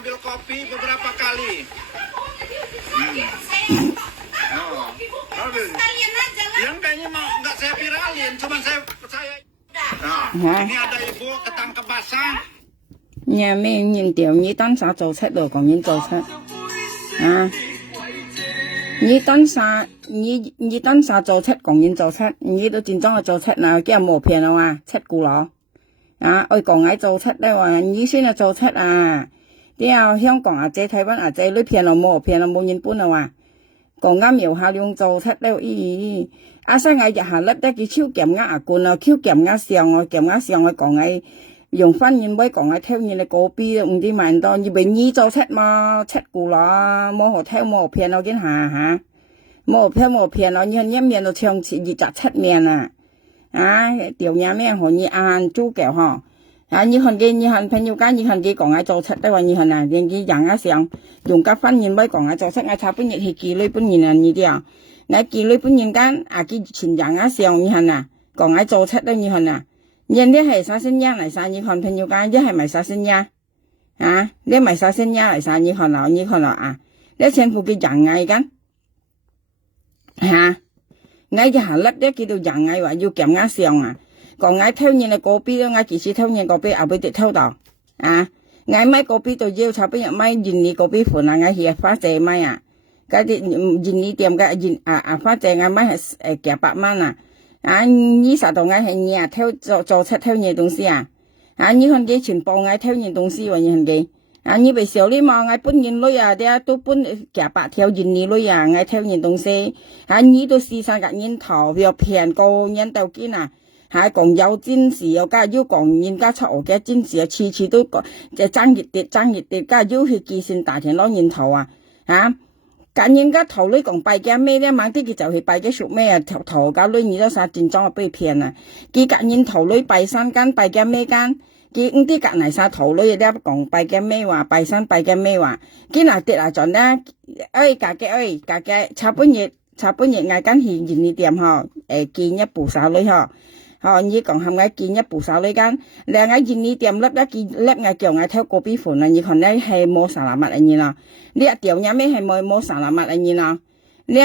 ambil kopi beberapa kali. Oh, yang kayaknya nggak saya viralin, cuma saya. Nah, ini ada ibu ketangkep basah. Nhà mình nhìn tiểu nhí tán xa dầu chất rồi còn nhìn dầu chất. Nhí tán xa dầu chất còn nhìn dầu chất. Nhí都真正嘅dầu chất啦，叫冇騙啦嘛，七股佬。我講喺dầu chất咧話，nhí先係dầu chất啊。啲啊香港啊姐、台灣啊姐，你騙啦冇騙啦冇人本啦話。講啱苗下用dầu chất咧，阿生喺日下甩得佢超鹹鴨罐啊，超鹹鴨上我鹹鴨上我講喺。用翻現位講係聽現你嗰邊唔知萬多，而俾你做七嘛七股啦，冇學聽冇學騙我見下冇學騙我，你一面都唱詞二集七面啊，條嘢咩可以按豬腳嗬，你看朋友間你看佢講係做七的話，你看啊，連佢人一上用夾翻現位講係做七，我差半日係幾類半年啊你啲啊，你幾類半年間佢前人一上你看啊，講係做七的你看啊。人哋係沙仙丫嚟晒，你看朋友間，一係咪沙仙丫你咪沙仙丫嚟晒，你看啦你全部叫人藝緊藝嘅下粒咧叫做人藝話要夾硬上啊，講藝偷嘢你嗰邊咯，藝幾時偷嘢嗰邊後邊跌偷到藝咪嗰邊就要差邊日咪現你嗰邊款啊，藝係花姐咪啊，嗰啲現你店嘅現花姐藝咪係夾8蚊啊。你啥都愛係你啊，偷做出偷嘢東西啊！你看佢全部愛偷嘢東西喎，你看佢你被小你嘛，愛搬嘢女啊，啲都搬夾8條現你女啊，愛偷嘢東西你都試晒個煙頭又騙過人到堅啊！講有戰士又加要講人家出嘅戰士啊，次都講就爭熱啲，加要去寄信大田攞煙頭啊！揀人家頭女講拜嘅咩咧，猛啲佢就係拜嘅屬咩啊？頭搞女二都晒戰裝被騙啊！佢揀人頭女拜3間拜嘅咩間，佢啲隔嚟晒頭女咧講拜嘅咩話，拜3拜嘅咩話，佢嗱跌嚟盡咧，價嘅差半日嗌緊去現你店嗬，見一部手女嗬。你講係咪見一部手女間？你嗌現你店粒嗌叫嗌偷嗰邊款啊！你看咧係冇沙拉物啊你啦，你一條嘢咩係冇沙拉物啊你啦？你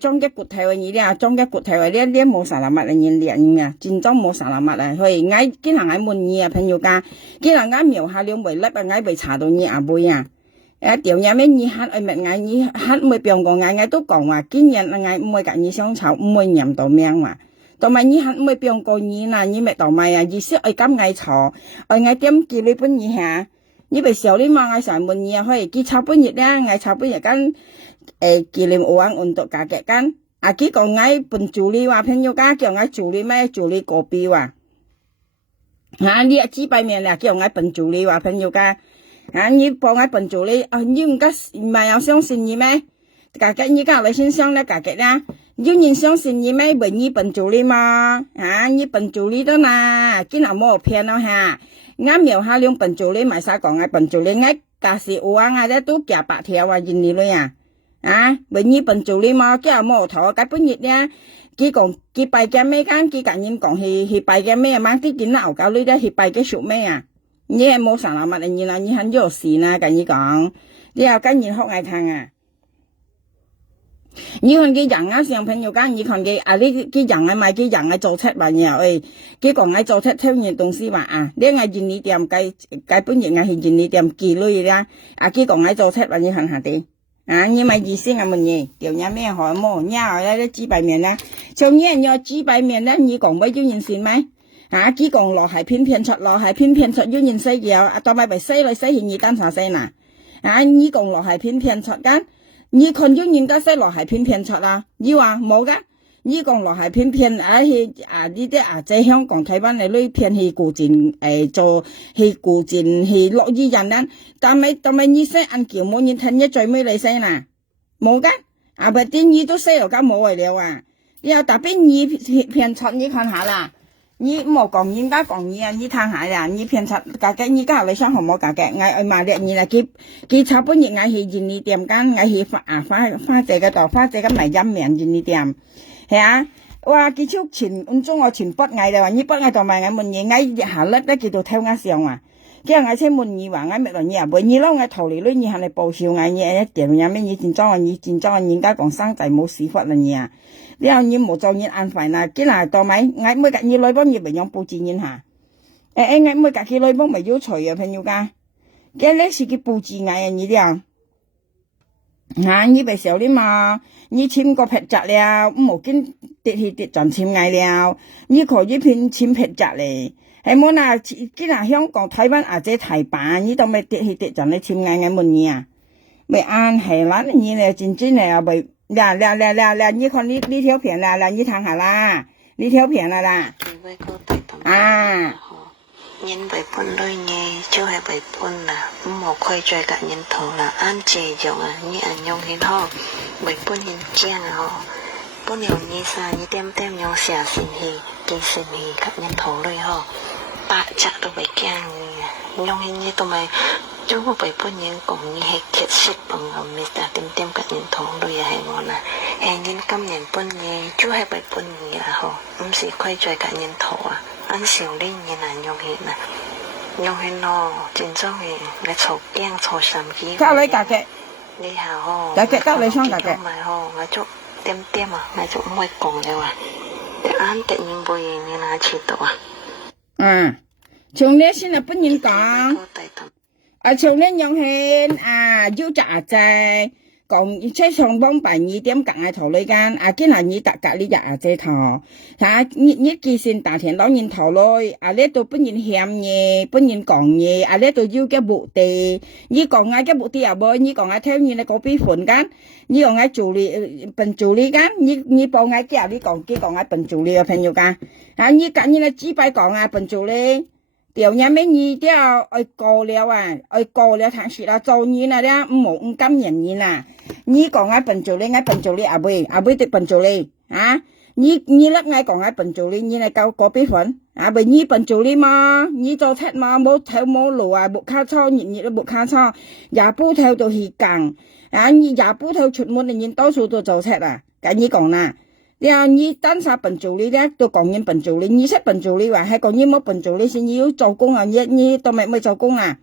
裝一骨頭啊你啦，裝一骨頭啊你冇沙拉物啊你練啊，真裝冇沙拉物啊！佢嗌見人嗌滿意啊朋友家，見人嗌描下兩枚粒啊嗌被查到你阿妹啊！條嘢咩你黑咪嗌你黑咪變個嗌都講話見人嗌唔會夾你相炒唔會念到命話。同埋你還沒變過你啦，你咪倒賣啊！意思愛咁嗌錯，愛點幾日半日下，你咪小你嘛嗌上半日可以幾炒半日咧，嗌炒半日間幾年有人運動價格間，幾個嗌半助理話朋友家叫嗌助理咩助理個標啊，你幾百面啦叫嗌半助理話朋友家，你幫嗌半助理，你唔係有相信你咩？價格你家嚟先上咧價格啦。有人相信你咩？為你本助理嘛？你本助理的啦，今日冇騙咯吓。啱苗下兩本助理咪晒講嘅本助理，啱假使有啊咧都夾8條啊，現你女啊，為你本助理嘛？今日冇頭嘅半日咧，佢講佢拜嘅咩間？佢近人講係拜嘅咩？晚啲見牛狗女咧係拜嘅屬咩啊？你係冇上來物你啦，你很有事啦，近人講，你又跟人學愛聽啊？你看佢人啊，上朋友間，你看佢呢佢人啊買佢人啊做出話嘢，佢講係做出挑嘢東西話你係現你店計本日係現你店幾類啦，佢講係做出話你看下啲，你咪意思係乜嘢？條嘢咩海冇，你咧幾百面啦，像你有幾百面咧，你講乜要人信咩？佢講落係偏出，要人使嘅，當咪使嚟使去你單查使嗱，你講落係偏出間。你看咗人家使落係偏出啦，你話冇噶？你講落係偏呢啲在香港台灣嘅女偏去固戰做去固戰去落意人啦，但係你使按橋冇人聽一最尾嚟使嗱，冇噶？不啲你都使又咁冇為了啊！又特別你偏出你看下啦。你冇講人家講你你睇下啦，你偏出價格，你家你想好冇價格，嗌賣叻你啦，佢差半日嗌去現你店間，嗌去花姐嘅度，花姐咁嚟飲名現你店，係哇，佢超全中我全不嗌啦，你不嗌就賣嗌乜嘢，嗌下甩咧叫做偷啱上啊， cái ngay xem một nhị vàng ngay mẹ là nhị à bởi nhị lâu ngay thầu lý lối nhị hàng này bầu chiều ngay nhị ấy tiền nhà mấy nhị chín trăm nhị cái còn sang tại một xí phật là nhị à bây giờ nhị một trâu nhị ăn phải là cái là to mấy ngay mới cả nhị lối bao nhị bởi nhóm bù chi nhị hả ê ngay mới cả cái lối bao mày vô trời à phải nhiêu ca cái lấy xí cái bù chi ngay nhị đi à hả nhị bị xéo đi mà nhị chim có phết chặt了một cái tiệt thì tiệt chọn chim ngay了nhị khỏi nhị pin chim phết chặtเลยhay muốn là cái là香港台灣或者台版呢度咪跌去跌就你簽嗌嗌門嘢啊，咪按係啦，你咧真真係啊咪嚟，你看呢條片啦，你睇下啦，呢條片啦，啊。nhân bảy pun đôi nhẹ chú hay bảy pun là một khoai chơi cả nhân thầu là ăn chè dòng à như ăn nhông hin ho bảy pun hin chiang à ho pun nhiều như sa như tem nhau xả xin hi kỳ xin hi các nhân thầu đôi ho bạ chặt được bảy kiang nhông hin như tụi mày chú một bảy pun nhân cũng như hay kết xích bằng ngầm mi ta tem các nhân thầu đôi hay ngon à hay nhân cam nhân pun nhẹ chú hay bảy pun nhẹ ho xí khoai chơi cả nhân thầu à ăn xỉu đi như là nhông hin nó chính trong thì cái sầu keng sầu sầm kia tao lấy cả cái đi hà ho cả cái tao lấy xong cả cái mày ho ngay chỗ tem à ngay chỗ môi cổng đây à để ăn tự nhiên bồi như là chỉ tổ à chúng này xin là bất nhiên có chúng này nhông hin du trả chạy còn chế xong bóng bài nhị điểm cả ai thầu lấy gan cái nào nhị tất cả lý giả chế thọ hả nhị kỳ xin tạ thiện đó nhìn thầu lôi lấy tôi bất nhìn hiểm nhẹ bất nhìn còn nhẹ lấy tôi yêu cái bộ tề nhị còn ngay cái bộ tề bơi nhị còn ngay theo như là có bí phun gan nhị còn ngay chủ lý phần chủ lý gan nhị bao ngay cái đi còn kia còn ngay phần chủ lý phần nhiều ca nhị cả như là chỉ bài còn ngay phần chủ lý tiểu nhà mấy nhị theo ai cô liao thằng sĩ là châu nhị là đó một cam nhận nhị là nhị còn ngay phần chủ lý bơi thì phần chủ lý nhị lắc ngay còn ngay phần chủ lý nhị này có bí phấn bởi nhị phần chủ lý mà nhị cho thét mà bố theo bố lùa bộ khá cho nhị là bộ khá cho giả bố theo tôi hì càng nhị giả bố theo chuột môn là nhị tao số tôi cho thét cái nhị còn nè điều như单杀本主理咧，都講緊本主理，你識本主理話係講緊冇本主理先要做工啊，你都未做工啊，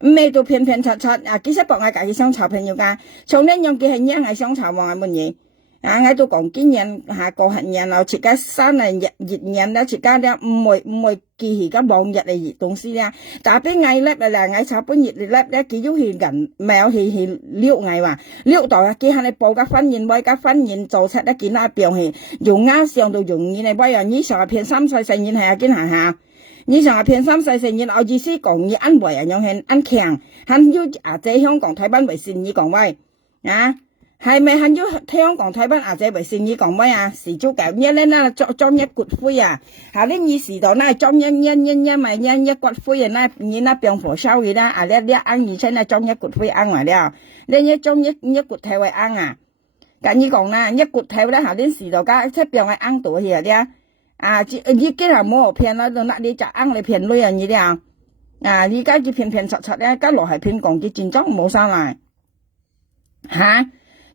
咩都偏擦其實博我家己想炒朋友噶，從呢樣嘅係嘢係想炒話乜嘢，我都講今年過客人咯，自家生嚟熱人咧，自家咧唔會記起個網日嚟熱東西咧，但係俾藝叻啦，藝炒本熱嚟叻咧，幾要係人冇係撩藝話，撩到啊，幾下你報個婚宴，為個婚宴做出咧，見到表現用啱上到容易嚟，為啊，你上片3歲成年係啊，見下，你上片3歲成年，我意思講你安慰啊，用係安強，很要在香港台灣為善意講喂係咪很要香港台灣或者為善意講喂時租搞嘢咧那裝一骨灰下呢二時代那裝一骨灰那你那병火燒嘅啦你ăn gì trên là裝一骨灰ăn ngoài了你裝一骨頭嚟ăn咁你講啦一骨頭咧下啲時代家即병係ăn到嘢啲你cái là mua片啦那你就ăn嚟片類啊你啲你家就片擦咧家落係片講嘅戰爭冇晒嚟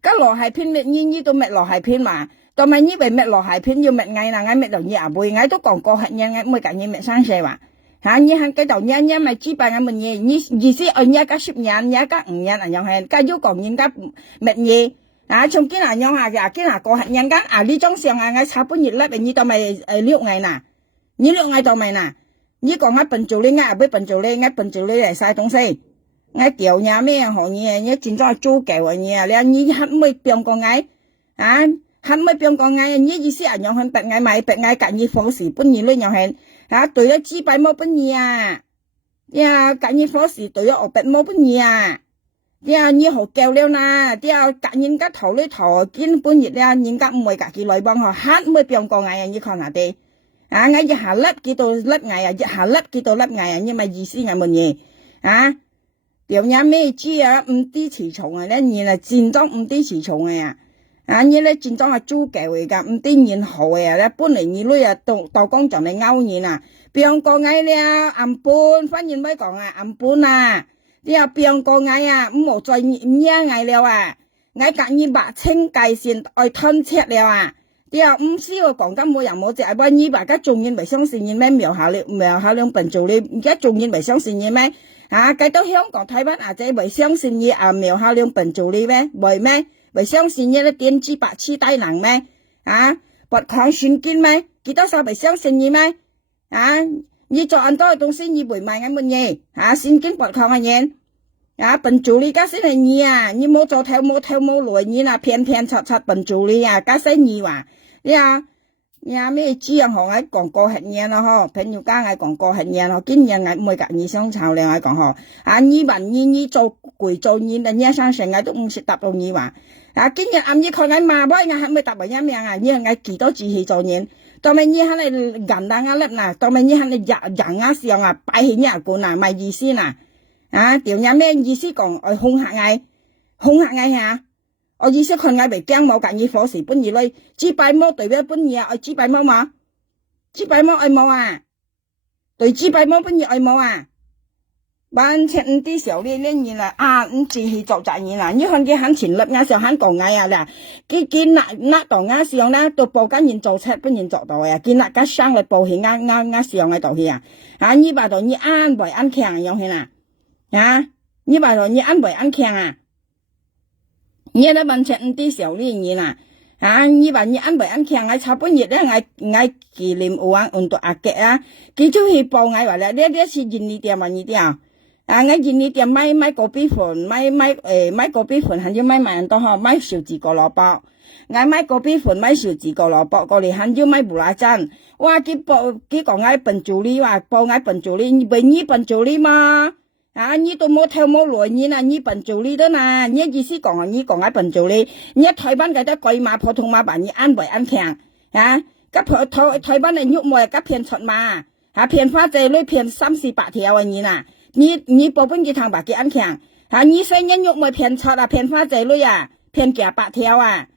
cái lò hài pin mẹ như tôi mẹ lò hài pin mà tôi mày như vậy mẹ lò hài pin như mẹ ngày là ngày mẹ đầu nhà bùi ngày tôi còn có hạt nhà ngày mới cả như mẹ sang xe mà như hàng cái đầu nhà mày chỉ bài ngày mình như gì xí ở nhà các ship nhà các nhà là nhau hèn cái vô còn những cái mẹ nhẹ trong cái là nhau cái là có hạt nhà cái đi trong xe ngày sáu bốn nhiệt lại như tao mày liệu ngày nè như liệu ngày tao mày nè như còn ngay bình chủ lên ngay với bình chủ lên là sai东西ngay kiểu nhà mấy họ nhẹ chính cho chú kẹo ở nhà lên như hắn mới 병 con ngay hắn mới 병 con ngay như gì xí nhau hơn bệnh ngày cả như phó sĩ bún như lên nhau hẹn tụi nó chỉ bài mô bún nhà cả như phó sĩ tụi nó ở bệnh mô bún nhà như họ kẹo leo na cả những cái thầu lấy thầu kiến bún nhiệt ra những cái mùi cả kỳ loại băng họ hắn mới 병 con ngay như con hả tê ngay giờ hà lấp kia tôi lấp ngày hà lấp kia tôi lấp ngày nhưng mà gì xí ngày mình nhỉ tiểu nhà mấy chi đi chỉ trồng này nhìn là chính trong đi chỉ trồng này như là chính trong là chú kẹo vậy cả đi nhìn hậu này bún này như lúc tàu công chọn này ngao nhìn biếng con ngay nè bún phát nhìn mấy con bún đi biếng con ngay một trời nhẹ ngày leo ngay cả như bà清cài xiên ở thân chết leo 对啊，唔是我講緊冇人冇隻，不過你話家眾人未相信你咩苗下兩笨做你，而家眾人未相信你咩？啊，計到香港台灣阿姐未相信你啊苗下兩笨做你咩？為咩？未相信你咧電子白痴低能咩？啊，拔礦算堅咩？幾多少未相信你咩？啊，你做咁多嘅東西你會賣緊乜嘢？啊，算堅拔礦嘅嘢。啊，笨做你家先係你啊！你冇做頭冇來你啦，偏柒笨做你啊！家先你話，你啊咩知啊？學我講過係嘢啦嗬，朋友家我講過係嘢咯，今日我唔會隔你相吵咧，我講嗬。啊，你問你做攰做你，但你上成日都唔識答到你話。啊，今日暗你看我罵我，我係咪答為一命啊？你係我幾多志氣做人？當咪你係你人大壓力嗱，當咪你係你人啊上啊，擺起一罐啊，咪意思嗱。啊，條有咩意思講？我恐嚇嗌嚇，我意思看嗌被驚冇，隔意火時搬而來，支擺魔對咩搬嘢？我支擺魔嘛？支擺魔愛冇啊？對支擺魔搬嘢愛冇啊？完全唔啲時候呢嘢啦，啊唔自去做責任啦，你看佢喺前立啱時候喺講嗌啊啦，佢嗱當啱時候咧，都報緊人做車，不人做到呀，佢嗱家生嚟報起啱時候喺度去啊，啊你話到你安慰安強樣去啦。啊，你話咯，你安慰安強啊？你咧完全唔啲小呢嘢啦，啊，你話你安慰安強，我差半日咧，我紀念有啊，運到阿杰啊，佢就去報我話咧，呢是印尼店嘛，你啲啊，我印尼店買個比粉，買個比粉，還要買萬多嗬，買小子個蘿蔔，我買個比粉，買小子個蘿蔔，過嚟還要買布拉珍，哇，佢講我笨做你話，報我笨做你，為你笨做你嘛？啊！你都冇跳冇來你啦，你笨做你的啦，你意思講你講我笨做你，你台灣嘅得貴馬普通馬把你安慰安強，啊！咁台灣嘅肉梅咁騙出馬，啊騙花仔女騙38條啊你啦，你報本幾趟把佢安強，啊你細人肉梅騙出啊騙花仔女啊，騙幾8條啊，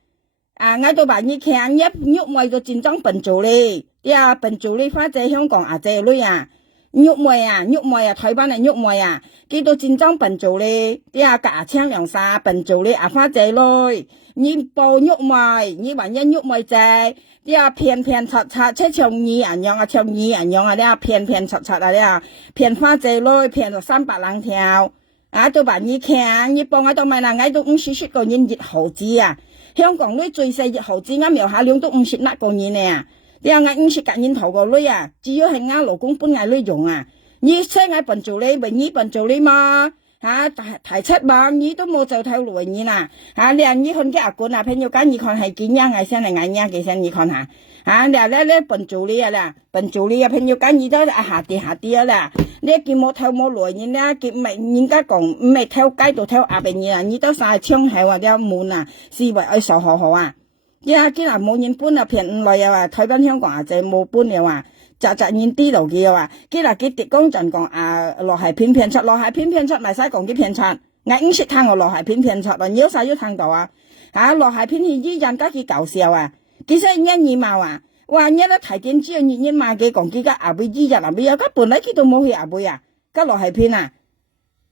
啊我都把你強，你肉梅就真正笨做你，呀笨做你花仔香港啊仔女啊。肉梅啊，台灣嘅肉梅啊，佢都戰爭笨做咧，啲啊架槍兩沙笨做咧，阿花仔女，你報肉梅，你話人肉梅仔，啲啊騙柒，即像二人樣啊，像二人樣啊，啲啊騙柒啊，啲啊騙花仔女，騙到300兩條，啊都話你強，你報我到咪啦，我都50個人熱猴子啊，香港女最細熱猴子，我苗下兩都50那個人呢。你話我50個人頭個女啊，只要係我老公搬我女用啊，你識我笨做你，為你笨做你嘛，嚇提出嘛，你都冇做頭來你啦，嚇你話你看嘅阿官啊，朋友講你看係幾樣嘅先嚟眼樣嘅先你看下，嚇你話咧笨做你啊啦，笨做你啊，朋友講你都下跌啊啦，你見冇頭冇來你啦，見咪人家講唔係偷街度偷阿邊嘢啊，你都晒槍係或者門啊，視為愛傻好好啊。呀，既然冇人搬啊，騙唔來啊，台灣香港啊，就冇搬嘅話，人啲路嘅話，既然佢哋講真講啊，落係騙出，咪使講啲騙出，我唔識聽我落係騙出啊，有晒要聽到啊，嚇落係騙去人家佢搞笑啊，其實人二毛啊，哇，人都提點知人嘛嘅講佢家阿妹2日阿妹有，佢本來佢都冇去阿妹啊，佢落係騙啊，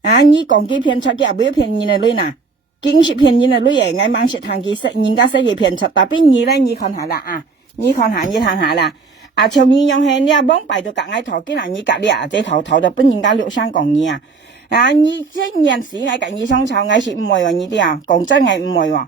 啊，你講佢騙出嘅阿妹騙人嘅女嗱。經是騙人嘅女嘢，我猛食糖佢食，人家食嘢騙出，但邊你咧？你看下啦啊，你看下啦，啊，像你樣係你阿幫擺到隔籬頭，既然你隔籬啊，這頭就俾人家錄上講你啊，啊，你即陣時我跟你相吵，我是唔會話你啲啊，講真係唔會喎。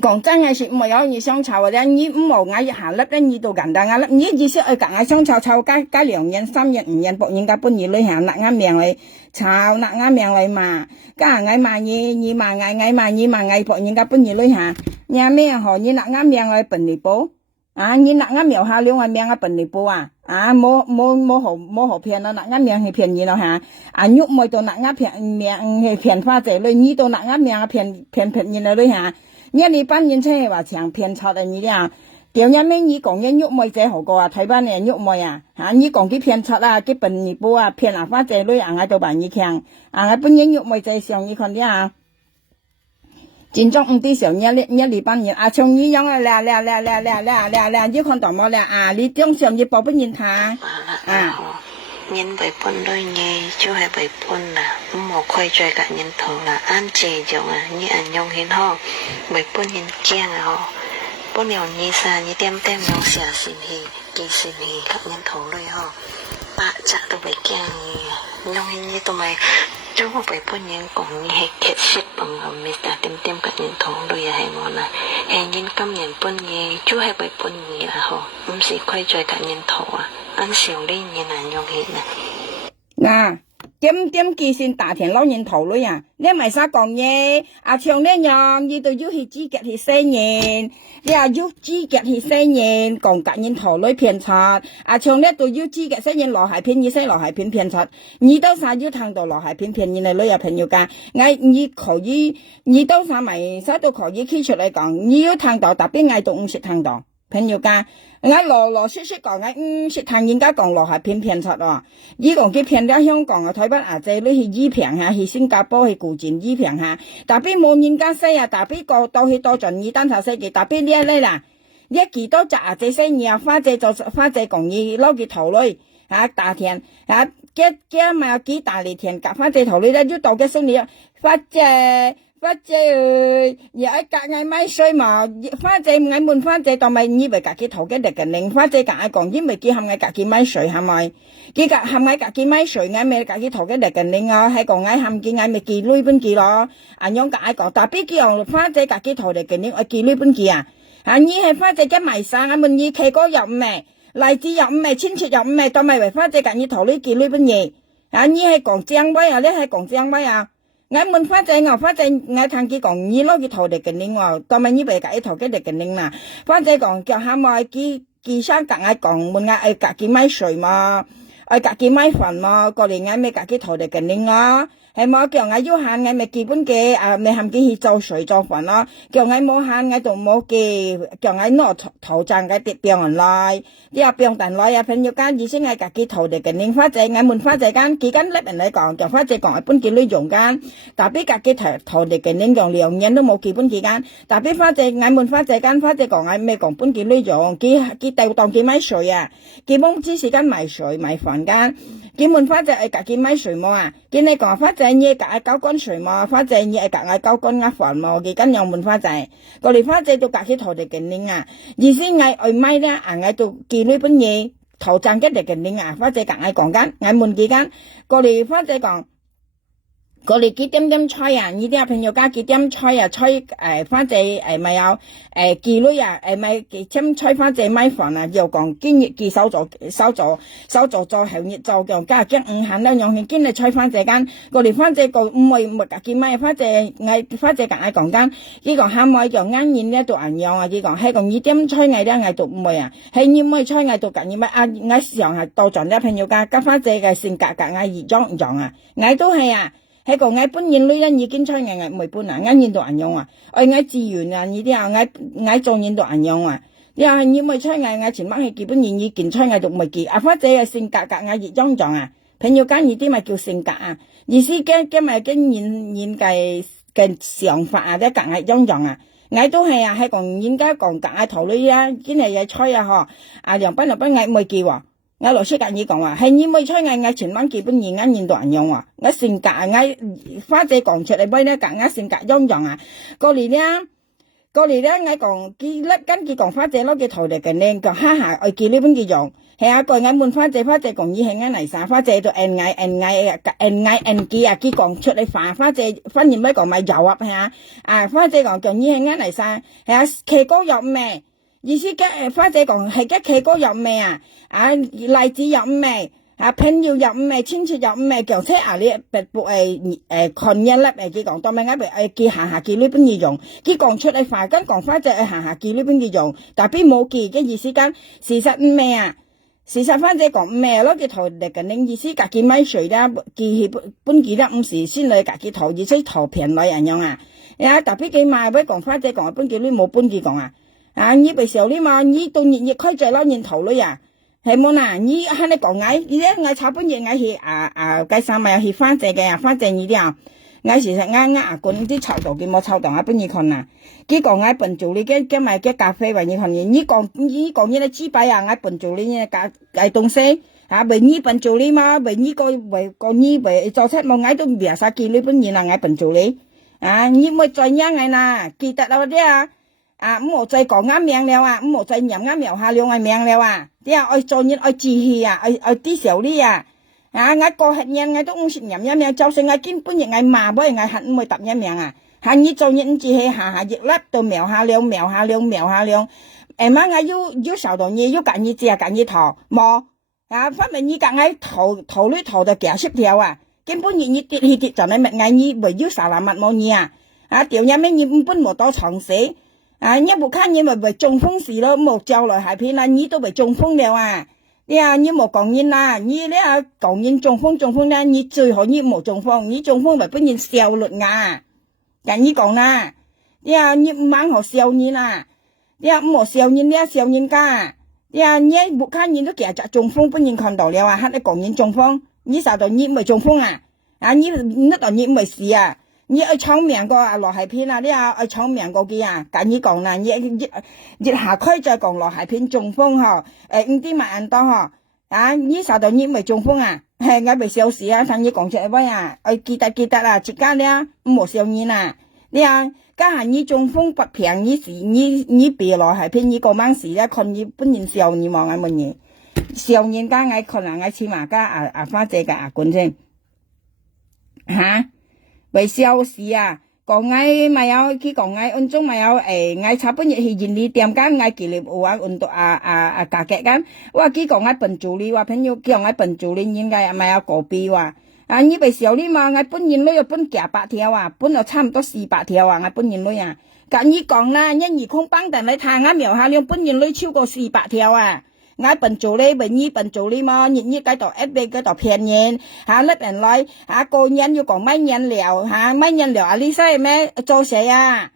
講真係是唔會有你相吵嘅，你唔好嗌下粒咧，你都簡單啊粒，你意思係隔籬相吵加2人、3人、5人，博人家搬嘢女行，嗱啱命嚟吵，嗱啱命嚟嘛，加嗌罵嘢，你罵嗌罵你罵嗌，博人家搬嘢女行，你咩何你嗱啱命嚟笨嚟報，啊你嗱啱苗下兩個命啊笨嚟報啊，啊冇好騙啦，嗱啱命係騙你咯嚇，啊肉梅到嗱啱騙命係騙花仔女，你到嗱啱命騙人嚟女嚇。你班人出係話長騙出啊你啲點解咩你講人肉梅仔好過啊？台灣人肉梅啊，嚇你講佢騙出啊，佢笨你波啊，騙啊花仔女啊，我都把你強，啊我本人肉梅仔上你看啲啊，真正唔啲上你班人啊，像你樣啊啦，你看到冇啦啊？你將上你報本人睇啊。nhân bảy pun đôi nhé chú hay bảy pun là một khoai chơi cả nhân thầu là an chè giống à như anh nhông hiến ho bảy pun nhân chang à ho bữa nào nhị sa nhị tem tem nhong xả xin hi kỳ xin hi các nhân thấuเลยho bà chả tôi phải kia nhong hi nhị tôi mày chú không phải bữa nhân còn nhị hay kết shit bằng hầm mình đã tem tem các nhân thấuเลยhay món này hay nhân cam nhân bữa nhị chú hay phải bữa nhị là ho không chỉ quay chơi các nhân thấu à ăn xỉu đi nhân là nhong hi nè nè點記線大田老人頭女啊，你咪使講嘢，像呢樣，你都要去資格去生人，你要資格去生人，講隔人頭女騙賊，像呢都要資格生人落係騙，你生落係騙賊，你都啥要聽到落係騙人哋女啊朋友㗎，你可以，你都啥咪啥都可以企出嚟講，你要聽到，特別嗌到唔識聽到。朋友家，羅說講識聽人家講落係騙賊喎，依講佢騙咗香港啊，台北啊，這裏去醫平下，去新加坡去古晉醫平下，特別冇人家西啊，特別個到去多盡二單頭世紀，特別呢一類啦，呢幾多隻啊，這些嘢啊，花姐講嘢撈佢頭女大田嘅咪有幾大嚟田夾花姐頭女咧，要到嘅送你花姐而喺隔嗌咪水嘛，花姐嗌滿花姐當咪以為隔佢頭嘅力嘅令花姐隔嗌講，因為佢含嗌隔佢咪水係咪？佢含嗌隔佢咪水嗌咪隔佢頭嘅力嘅令啊，係講嗌含佢嗌咪記女本記咯，樣隔嗌講，特別佢用花姐隔佢頭力嘅令我記女本記啊，你係花姐嘅迷生，我問你企哥入咩？荔枝入咩？千切入咩？當咪為花姐隔佢頭呢記女本嘢，你係講正威啊？你係講正威啊？我問花姐，我聽佢講，你攞佢頭嚟嘅領喎，當咪你俾佢頭嘅嚟嘅領啦。花姐講叫下咪佢生隔我講，問我愛隔佢買水嘛，愛隔佢買飯嘛，過嚟我咪隔佢頭嚟嘅領啊。係冇叫我要限我咪基本嘅咪含佢去做水做飯咯，叫我冇限我就冇嘅，叫我攞頭賺嘅啲病人來，啲啊病人來啊朋友間，而且我隔佢頭嚟嘅領花姐，我問花姐間幾間叻人嚟講，叫花姐講一般叫你用間，特別隔佢頭嚟嘅領用2年都冇基本幾間，特別花姐我問花姐間，花姐講我咩講本叫你用，佢掉當佢買水啊，佢冇知時間買水買飯間，佢問花姐隔佢買水冇啊，佢你講花姐。你隔嗌九乾水嘛，花姐你係隔嗌九乾鴨飯嘛，佢跟又問花姐，個嚟花姐就隔起頭嚟嘅領啊，而先嗌外賣咧，嗌到記呢本嘢頭賺嘅嚟嘅領啊，花姐隔嗌講緊，嗌問幾間，個嚟花姐講。過嚟幾點吹啊？呢啲朋友家幾點吹啊？吹花姐咪有記女啊？咪幾點吹花姐買飯啊？又講今日記收咗後日做嘅，加驚5行啦，用今日吹花姐間。過嚟花姐個唔會隔幾買花姐花姐隔嗌講間，呢個下咪就啱現呢度人樣啊！呢個係講呢點吹嗌咧嗌到唔會啊，係你唔會吹嗌到隔二乜啊？嗌上係到盡啲朋友家，加花姐嘅性格隔嗌而裝啊，嗌都係啊。喺個嗌搬現女人已經出嗌唔係搬啊，嗌現到人用啊，嗌資源啊呢啲啊，嗌做現到人用啊，你話你咪出嗌前晚係基本現已經出嗌到唔係記，花姐嘅性格嗌熱裝撞啊，朋友間呢啲咪叫性格啊，意思嘅咪跟現嘅想法啊，啲格嗌裝撞啊，嗌都係啊，係講現家講格嗌頭女啊，堅係嘢吹啊嗬，梁斌嗌唔係記喎。我老師隔意講話係你咪吹嗌前晚基本而啱現到人用啊，我性格嗌花姐講出嚟俾咧，我性格樣樣啊，過嚟咧我講佢甩跟佢講花姐攞嘅頭嚟嘅靚個哈哈，我見呢邊嘅用係啊，個我問花姐講意係啱嚟晒，花姐就嗌佢啊，佢講出嚟花姐反而咪講咪油啊係啊，花姐講意係啱嚟晒，係啊，企高入咩？意思嘅花姐講係嘅企哥入咩啊？荔枝入咩？朋友入咩？親戚入咩？叫車你別看一粒佢講，當咪佢行下佢呢邊嘅用，佢講出嚟話跟講花姐行下佢呢邊嘅用，但係冇記嘅意思間事實咩啊？事實花姐講咩咯？佢頭嚟嘅領意思隔幾米水啦，佢搬幾粒唔是先嚟隔幾頭，而且頭平來人用啊！特別佢賣俾講花姐講搬幾粒冇搬佢講啊！你被時候你嘛，你到日開在攞年頭女啊，係冇嗱，你喺你講嗌，你咧嗌炒半嘢嗌去計生咪去花姐嘅，花姐呢啲啊，嗌時實嗌管啲炒到佢冇炒到啊，半夜看啊，佢講嗌笨做你嘅咪嘅咖啡為你看你講呢啲豬擺啊，嗌笨做你嘅嗌東西為你笨做你嘛，為你為做出冇嗌都唔係晒見你半夜啦，嗌笨做你你咪再嗌啦，記得啦啲啊。冇再講啱命了冇再念啱苗下了我命了啲愛做人愛志氣愛啲小哩我過客人我都唔識念一命，就算我根本人我罵不人我恨唔會答一命下你做人志氣下熱粒到苗下了嘛我要受到你要揀你借揀你頭冇反正你揀我頭裏頭就夾識條根本你跌去跌就你咪嗌你為要啥啦乜冇你條嘢咩你唔本冇多嘗試你不看你咪為中風時咯冇叫來下片你都為中風了你冇講人你呢講人中風呢你最好你冇中風你中風咪本人笑律人你講啦你唔猛學笑人你唔好笑人你笑人家你不看人都夾着中風本人看到了嚇你講人中風你啥到你咪中風你那到你咪事你愛搶命個落海片你愛搶命個嘅跟你講啦你下開再講落海片中風唔啲咪按到你啥到你咪中風係我咪笑事同你講出嚟愛記得自家咧唔好笑人你家下你中風不平你別落海片你個猛事咧看你本人笑你望乜嘢笑人家我看我起碼家花姐嘅管先為笑事講我咪有佢講我按中咪有我差不多去人哋店間我記嚟有運動價格間我佢講我笨助理朋友叫我笨助理應該咪有個比你為笑你嘛我本人女又本夾8條本又差唔多400條我本人女咁你講啦一二空幫但你睇我描下兩本人女超過400條我笨助理為你笨助理嘛你喺度 FB 嗰度騙人甩人來個人要講乜人聊乜人聊你識咩做誰家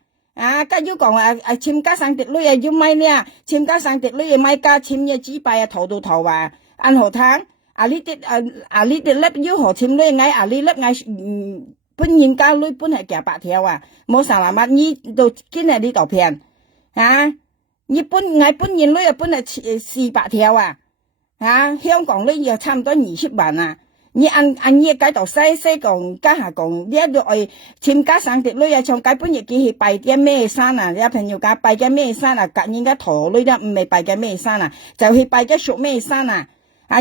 要講簽家生碟女要咪呢簽家生碟女要咪家簽嘢紙幣頭到頭按何tháng呢啲粒要何簽女呢粒我本人家女本係夾8條冇啥啦乜你都堅係呢度騙我本人女本係400條香港女又差唔多20萬你按你喺度西講家下講呢度愛簽家生碟女從解本日記去拜嘅咩山你朋友講拜嘅咩山隔人家陀女都唔係拜嘅咩山就去拜嘅屬咩山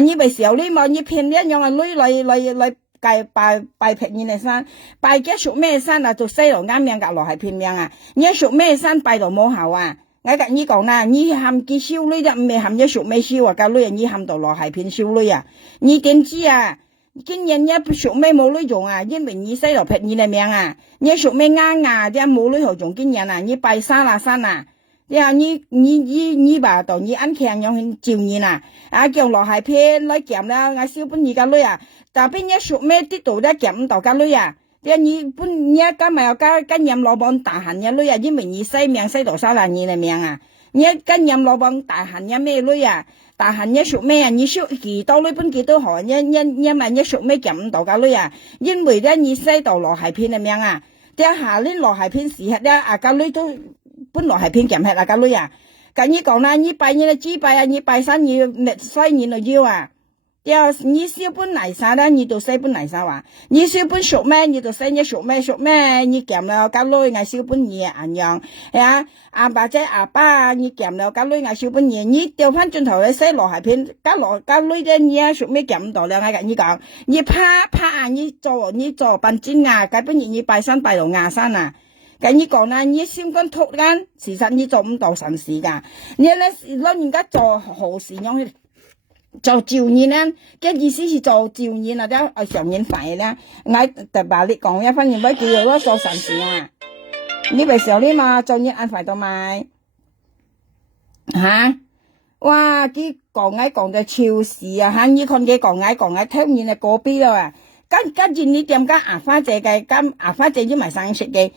你咪時候你冇你騙一樣女嚟拜騙人哋山拜嘅屬咩山就西路啱命隔落係騙命你屬咩山拜到冇效我跟你講啦你喊佢燒女就唔係喊一屬咩燒個女你喊到落係騙燒女你點知今日一屬咩冇女用因為你西路騙人哋命你屬咩啱啲冇女好用今日你拜山你把到你安強樣去照人叫落係騙來減啦我燒本你個女但邊一屬咩啲度咧減唔到個女你本你今咪有加跟任老闆大行嘅女因為你西命西到沙蘭你嘅命你跟任老闆大行嘅咩女大行一屬咩你屬幾多女本幾多號因為一屬咩減唔到個女因為咧你西到落係騙嘅命啲下呢落係騙時刻咧個女都本來係騙減係個女咁你講啦你拜你嘅豬拜你拜山你滅西你就要你燒本泥沙啦你就西本泥沙你燒本屬咩你就西一屬咩你減了個女我燒本嘢樣阿爸姐阿爸你減了個女我燒本嘢你調翻轉頭去西落係騙個女嘅你屬咩減唔到啦我跟你講你怕你做扮真個本嘢你拜山拜到牙山跟你講啦你燒根禿間其實你做唔到神事㗎你咧攞人家做好事樣去做照人呢嘅意思是做照人啲上人快啦我特別你講一分人俾叫做做神事你咪時候你嘛做人安排到咪哇佢講到超市你看佢講聽人嘅個別啦跟住你點解花姐嘅花姐都唔係生食嘅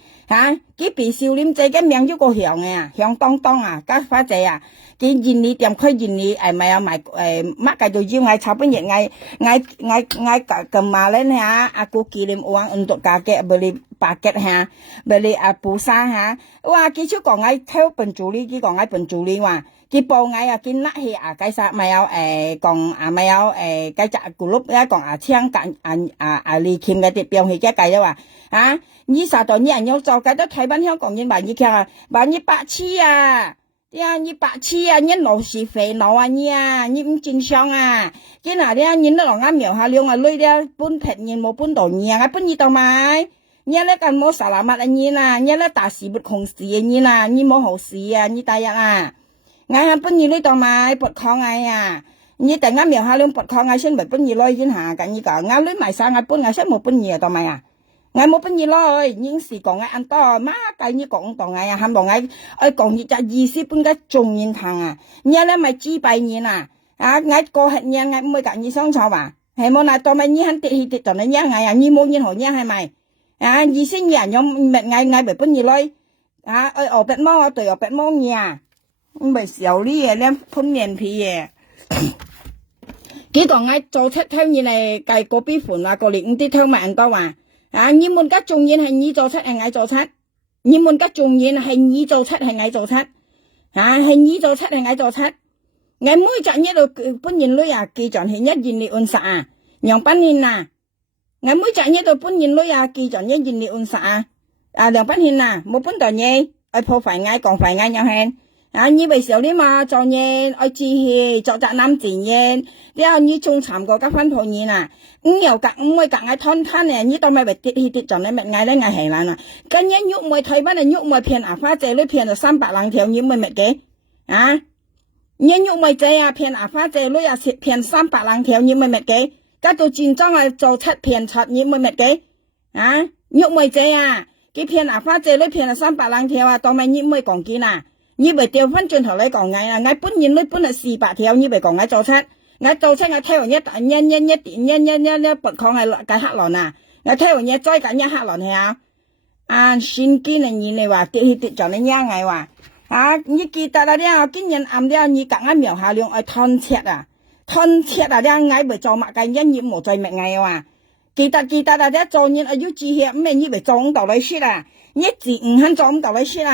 佢被少年仔嘅命咗個響響當當跟花姐佢現你點佢現你咪有埋乜計到要炒本嘢咁嘛咧個紀念王運動價嘅俾你白嘅俾你布沙哇佢超講偷笨助理佢講笨助理話 cái bộ ngay à cái nát hi cái sao mày ao còn mày ao cái chả của lúc đó còn chiang cả lì kim cái tiệp biểu hi cái đó à như sao đó như anh nhau cho cái đó thấy bán hiếu còn như bà như kia bà như bạ chi à như bạ chi à như nấu xì phê nấu như chính xong cái nào đấy như nó ngắm miệng hà liêu lưỡi đấy bún thịt như một bún đồ nhẹ cái bún gì tao mày nhớ lấy cái món salad mặt như nhớ lấy tả xì bột không xì như như món hậu xì như tay ngay hắn bún như lưỡi tao mày bột kho ngay như tại ngắm miệng hà liêu bột kho ngay xin bột bún như lưỡi chứ cái như cả ngắm lưỡi mày sang ngay bún ngay xếp một bún nhiều tao mày ngày một bên gì rồi nhưng sự còn ngày ăn to má cái như còn to ngày ham bọn ngày còn như chả gì xí bên cái trùng nhìn thằng nhớ là mày chi bài nhìn ngày cô hẹn nhớ ngày mới cả như xong sao bà hay món này to mày như hắn thì tao nói nhớ ngày như mua như hồi nhớ hay mày gì xí nhà nhóm mẹ ngày bởi bên gì rồi ở bên mong tụi ở bên mong nhà bởi xéo đi em phun nhện thì cái còn ngày cho theo như này cái cô bí phun là cô lĩnh đi theo mạng tao như muốn các trung nhiên hay như cho sách hay ngày cho sách như muốn các trung nhiên hay như cho sách hay ngày cho sách hay như cho sách hay ngày cho sách ngày mới chọn nhất được bốn nhìn lối kỳ chọn hiện nhất nhìn đi ôn xạ nhong bán hin ngày mới chọn nhất được bốn nhìn lối kỳ chọn nhất nhìn đi ôn xạ đường bán hin một bốn tờ nhé phô phải ngay còn phải ngay nhau hen như bây giờ đi mà cho nhé chi hi cho trả năm chỉ nhé đeo như trung sản của các phân thổ nhé nhiều cả mỗi cả ngày thon thon này như tao mày phải tiệt chọn này mẹ ngày đấy ngày hè là cái nhớ nhục mày thấy bắt là nhục mày phiền phát chế lấy phiền là 300 條như mày mẹ kế nhớ nhục mày chế phiền phát chế lấy phiền 300 條như mày mẹ kế cái tôi chính trong là cho thắt phiền thật như mày mẹ kế nhục mày chế cái phiền phát chế lấy phiền là 300 條tao mày như mày còn kia như vậy tiêu phân truyền thọ lấy còn ngày bún nhìn lấy bún là 400 條như vậy còn ngày cho thắt ngày đầu先我睇完一拔礦係計黑狼我睇完再計一黑狼係先見你話跌咗你啱嘅話你記得啦啲今日暗啲你講一秒下兩愛吞切啲嗌咪做乜嘅一頁冇再乜嘅話記得啦啲做人要知曉咩你咪做到嚟先你自唔肯做到嚟先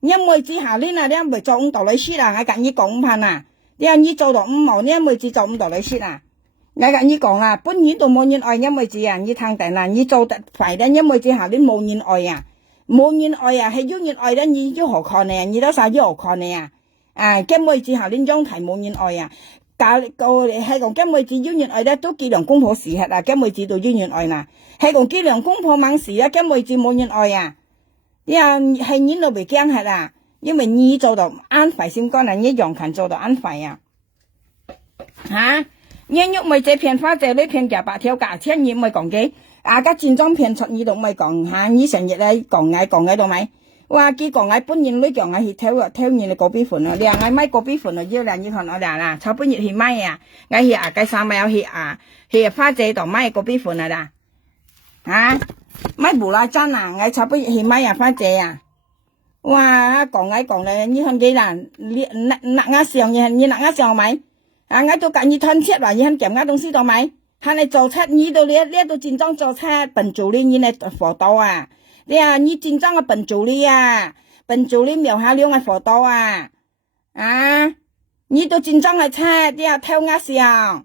因為之下呢啲咪做到嚟先我講你講翻你做到5毛你妹子做唔到你先我講你講本年都冇人愛你妹子你聽定啦你做得快啲你妹子下年冇人愛冇人愛係有人愛你要何看你都啥要何看你cái妹子下年將題冇人愛教個係講cái妹子有人愛咧都幾兩公婆時刻cái妹子都有人愛係講幾兩公婆忙時cái妹子冇人愛係你都未驚係因為你做到安排先講你楊勤做到安排你喐咪這片花這呢片8條價錢你咪講嘅個戰裝片出你都咪講你成日咧講喺度咪哇佢講喺本年呢講喺去挑你嗰邊款你喺咪嗰邊款要啦你看我啦炒本日去咪我去cái啥咪去花這度咪嗰邊款啦咪不拉真我炒本日去咪花這哇講咧你看幾難nặng sườn như nặng sườn mày ngay tôi cả như thân thiết và như hắn kiểm ngay東西đâu mày hắn này做菜你都咧都真正做菜本主力你này phổ刀你真正嘅本主力本主力苗下了嘅phổ刀你都真正嘅菜theo ngã sườn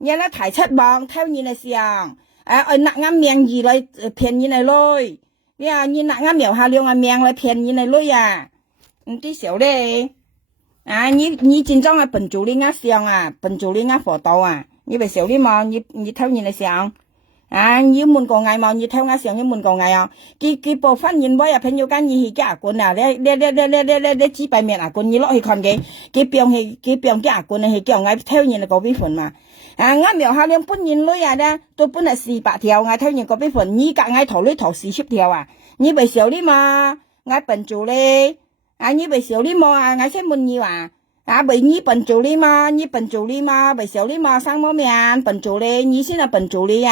như nó thải chất bong theo như này sườn nặng miệng gì lại phiền như này lôi như nặng miệng hạ liêu miệng lại phiền như này lôi tí xíu đấy你真正嘅本主力ngã sườn本主力ngã phổ刀như vậy xíu đi mà như theo như này sườn như muốn có ngày mà như theo ngã sườn như muốn có ngày cái bộ phận nhìn bói phải nhiều cái gì cái quần để chỉ bài miệng quần như lọ thì còn cái biếng cái quần này kiểu ngày theo như là có vi phần mà ngã miệng hạ liêu bún nhìn lối đó tôi bún là 400 條ngày theo như có vi phần như cả ngày thầu lối thầu 40 條như vậy xíu đi mà ngày本主力như vậy xíu đi mà ngày sẽ muốn nhiều bởi như本主力嘛bởi xíu đi mà sang món miệng本主力你先係本主力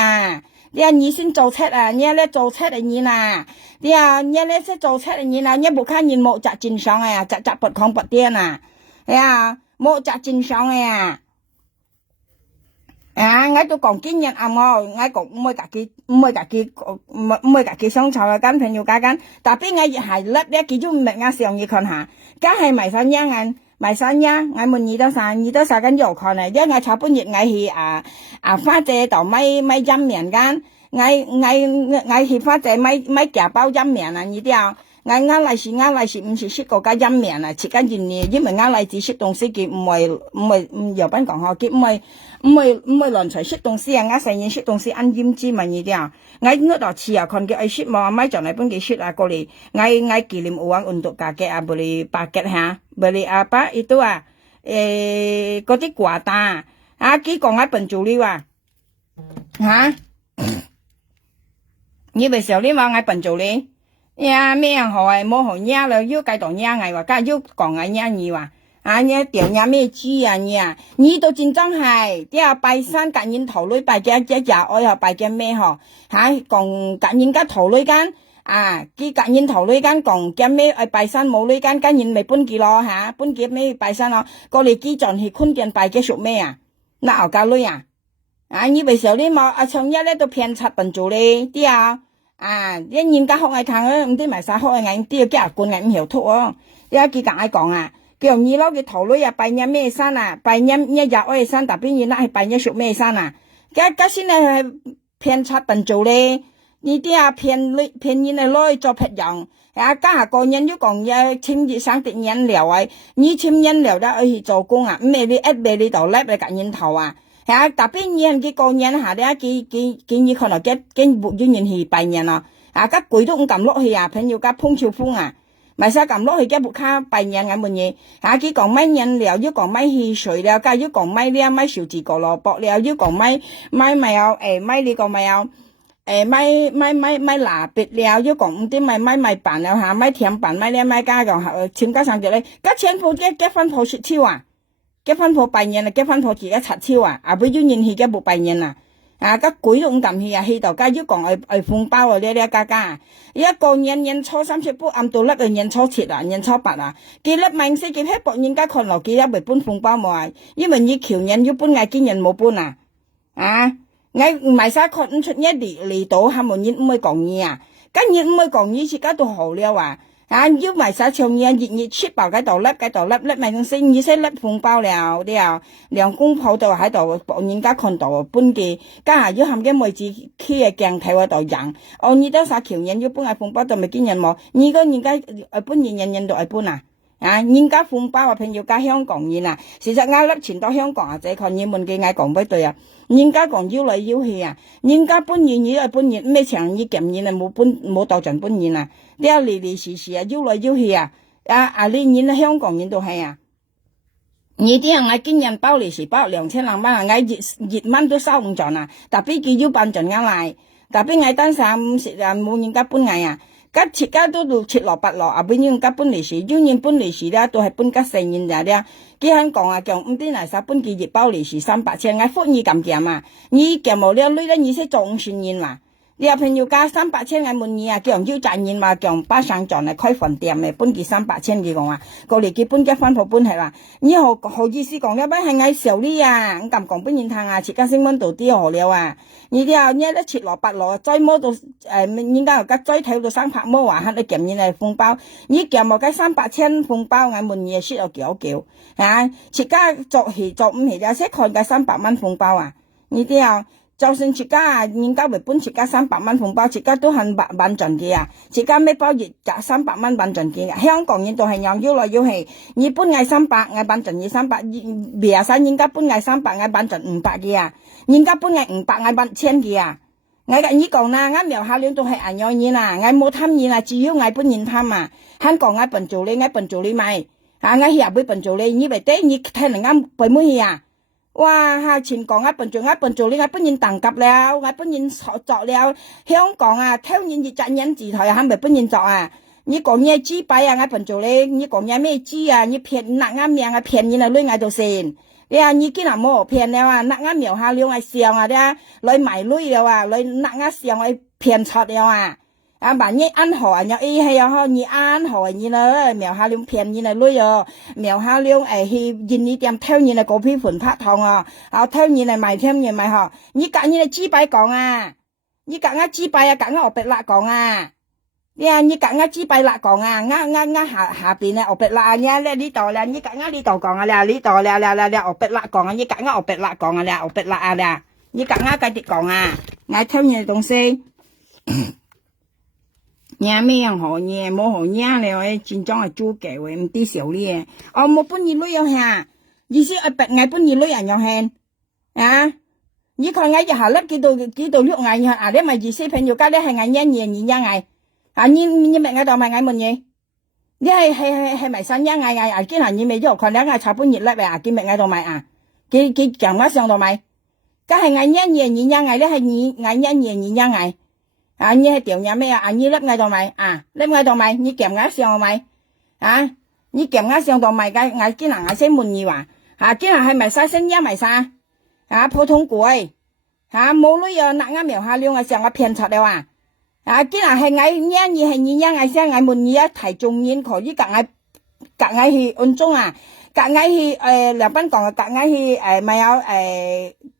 你先做菜你咧做菜你你咧先做菜你你不看你冇食正常食不空不掂冇食正常我都講經驗我講每個商場嘅跟朋友家但係我係甩咧幾種物件上去看下梗係咪想讓人買衫呀，我們二到三間有可能，因為我差半日我去花姐度買飲麵間，我去花姐買夾包飲麵啊，你啲我嚟時唔是食嗰家飲麵啊，切緊件嘢，因為我嚟只食東西佢唔會有班講學佢唔會亂才食東西啊，我成日食東西按醃制嘛你啲我嗰度吃啊，看佢愛食嘛，買就嚟本佢食啊，過嚟我紀念有往運動價嘅啊，不離八吉嚇，不離apa itu嗰啲quả ta佢講喺本做呢話嚇，你咪時候你話喺本做呢？呀，咩樣好啊？冇好嘢了，又改到嘢嗌話，家又講嗌嘢你話，你點嘢咩豬啊你都真正係，啲啊拜山隔人頭女拜嘅一日，我又拜嘅咩嗬？講隔人家頭女間，佢隔人頭女間講嘅咩？拜山冇女間，隔人咪搬佢咯搬佢咩拜山咯？過嚟幾陣去坤見拜嘅屬咩啊？嗱牛家女你為時候你冇從一咧都偏插笨做咧，啲一人家學愛睇唔知咪晒學愛啲幾廿罐唔曉吐佢講愛講叫二佬嘅頭女拜日咩山拜日日愛山，特別人係拜日屬咩山家先係偏插笨做咧，呢啲偏人嚟攞做撇樣，家下個人都講簽熱生啲人料你簽人料得去做工唔係你一俾你度叻你夾人頭特別人嘅個人下啲佢可能嘅活人去拜人咯，家鬼都唔敢落去朋友家碰潮風咪使咁落去嘅木卡拜人咁樣嘢，佢講乜人料要講乜汽水料，家要講乜呢乜小字個蘿蔔料，要講乜咪有乜呢個咪有乜蠟筆料，要講唔知咪辦料乜甜辦乜呢乜家講簽加上咗咧，家全部結婚鋪雪超結婚鋪拜人結婚鋪自己拆超不要人去嘅木拜人家鬼都唔敢去去到家要講紅包呢家一個人初三出不按到甩人初七人初八佢甩明星佢喺博人家看落佢一未搬紅包冇因為你橋人要搬見人冇搬我唔係晒看唔出一嚟到係冇人唔會講嘢跟人唔會講嘢自家都好了要埋晒長嘢熱出爆喺度甩明星你識甩紅包了啲兩公婆就喺度博人家看到搬嘅家下要含嘅妹子企喺鏡頭嗰度贏你都晒橋人要搬紅包就咪見人冇你個人家搬人都搬人家紅包朋友家香港人事實啱甩錢到香港這看你們嘅嗌講不對人家講要嚟要去人家搬人搬人咩長你夾人冇到盡搬人你嚟時要嚟要去你人香港人都係你啲人見人包嚟時包2000蚊熱蚊都收唔盡特別佢要辦盡嚟特別嗌單衫食冇人家搬家切家都切落八落本人家搬嚟時要人搬嚟時都係搬家成人佢肯講講唔知嚟晒搬佢熱包嚟時300千嗌歡你咁夾你夾冇了女咧你識做5算人你朋友家300千嗌滿意叫人要賺人叫巴上撞嚟開飯店搬佢300千佢講過嚟佢搬結婚鋪搬係你好意思講呢班係嗌小呢咁講搬人聽切家升溫度啲好了你啲一切落八落再摸到人家又家再睇到300摸喺你夾人嚟紅包你夾冇計300千紅包嗌滿意蝕到叫切家做戲做唔戲有些看計300蚊紅包你啲就算切家人家為搬切家300蚊紅包，切家都係萬盡嘅切家咩包月夾300蚊萬盡嘅香港人都係樣要來要去，你搬嗌300，嗌萬盡你300，別晒人家搬嗌300，嗌萬盡500嘅人家搬嗌500，嗌萬1000嘅我跟你講啦，我苗下兩都係硬樣嘢我冇貪嘢只要我搬人貪香港我笨做你咪我下俾笨做你，以為爹你睇人啱背妹嘢哇前講我笨做你我搬人等級了，我搬人作了香港挑人熱責人字台咪搬人作你講嘢豬擺我笨做你講嘢咩豬你騙嗱啱命騙人女嗌到先你見冇騙了嗱啱苗下兩笑你買女了你嗱啱笑我騙錯了萬一安好有係你安好你啦苗下兩騙人女苗下兩去人你點挑人個批盤拍糖挑人賣添人咪你隔人豬擺講你隔我豬擺隔我白辣講呀，你講我幾百啦講啊，我下邊咧，我別啦呀，咧呢度咧，你講我呢度講啊咧，呢度咧，我別啦講啊，你講我別啦講啊咧，我別啦啊咧，你講我繼續講啊，我偷嘢東西，nhà mấy hàng họ nhà mua họ nhà này chính trong là chú kể với em tí xíu đi một bữa nhìn lối ha gì chứ ở bạch ngày bữa nhìn lối nhau hen như còn ngày giờ họ lớp cái đồ lúc ngày đấy mà gì sẽ phải nhiều cái đấy hay ngày nhẹ nhìn nha ngày như mẹ ngày đầu mày ngày một nhỉ đấy hay mày sáng nhá ngày cái nào như mày giờ còn đang ngày chả bữa nhìn lại vậy cái mẹ ngày đầu mày cái chẳng quá xong đầu mày cái hay ngày nhẹ nhìn nha ngày đấy hay ngày nhẹ nhìn nha ngày như hay tiểu nhà mẹ như lớp ngày đầu mày lớp ngày đầu mày như kèm ngã xong mày như kèm ngã xong đầu mày cái ngày cái nào ngày sẽ muốn nhiều cái nào hay mày sai sinh nhá mày sai phổ thông cuối mỗi lúc giờ nặng ngã miểu liêu ngày xong phiền thật đâu cái nào hay ngày nhá như hay như nhá ngày sang ngày muốn nhiều thải trung nhiên khỏi như cả ngày thì ôn trung cả ngày thì là ban còn cả ngày thì mày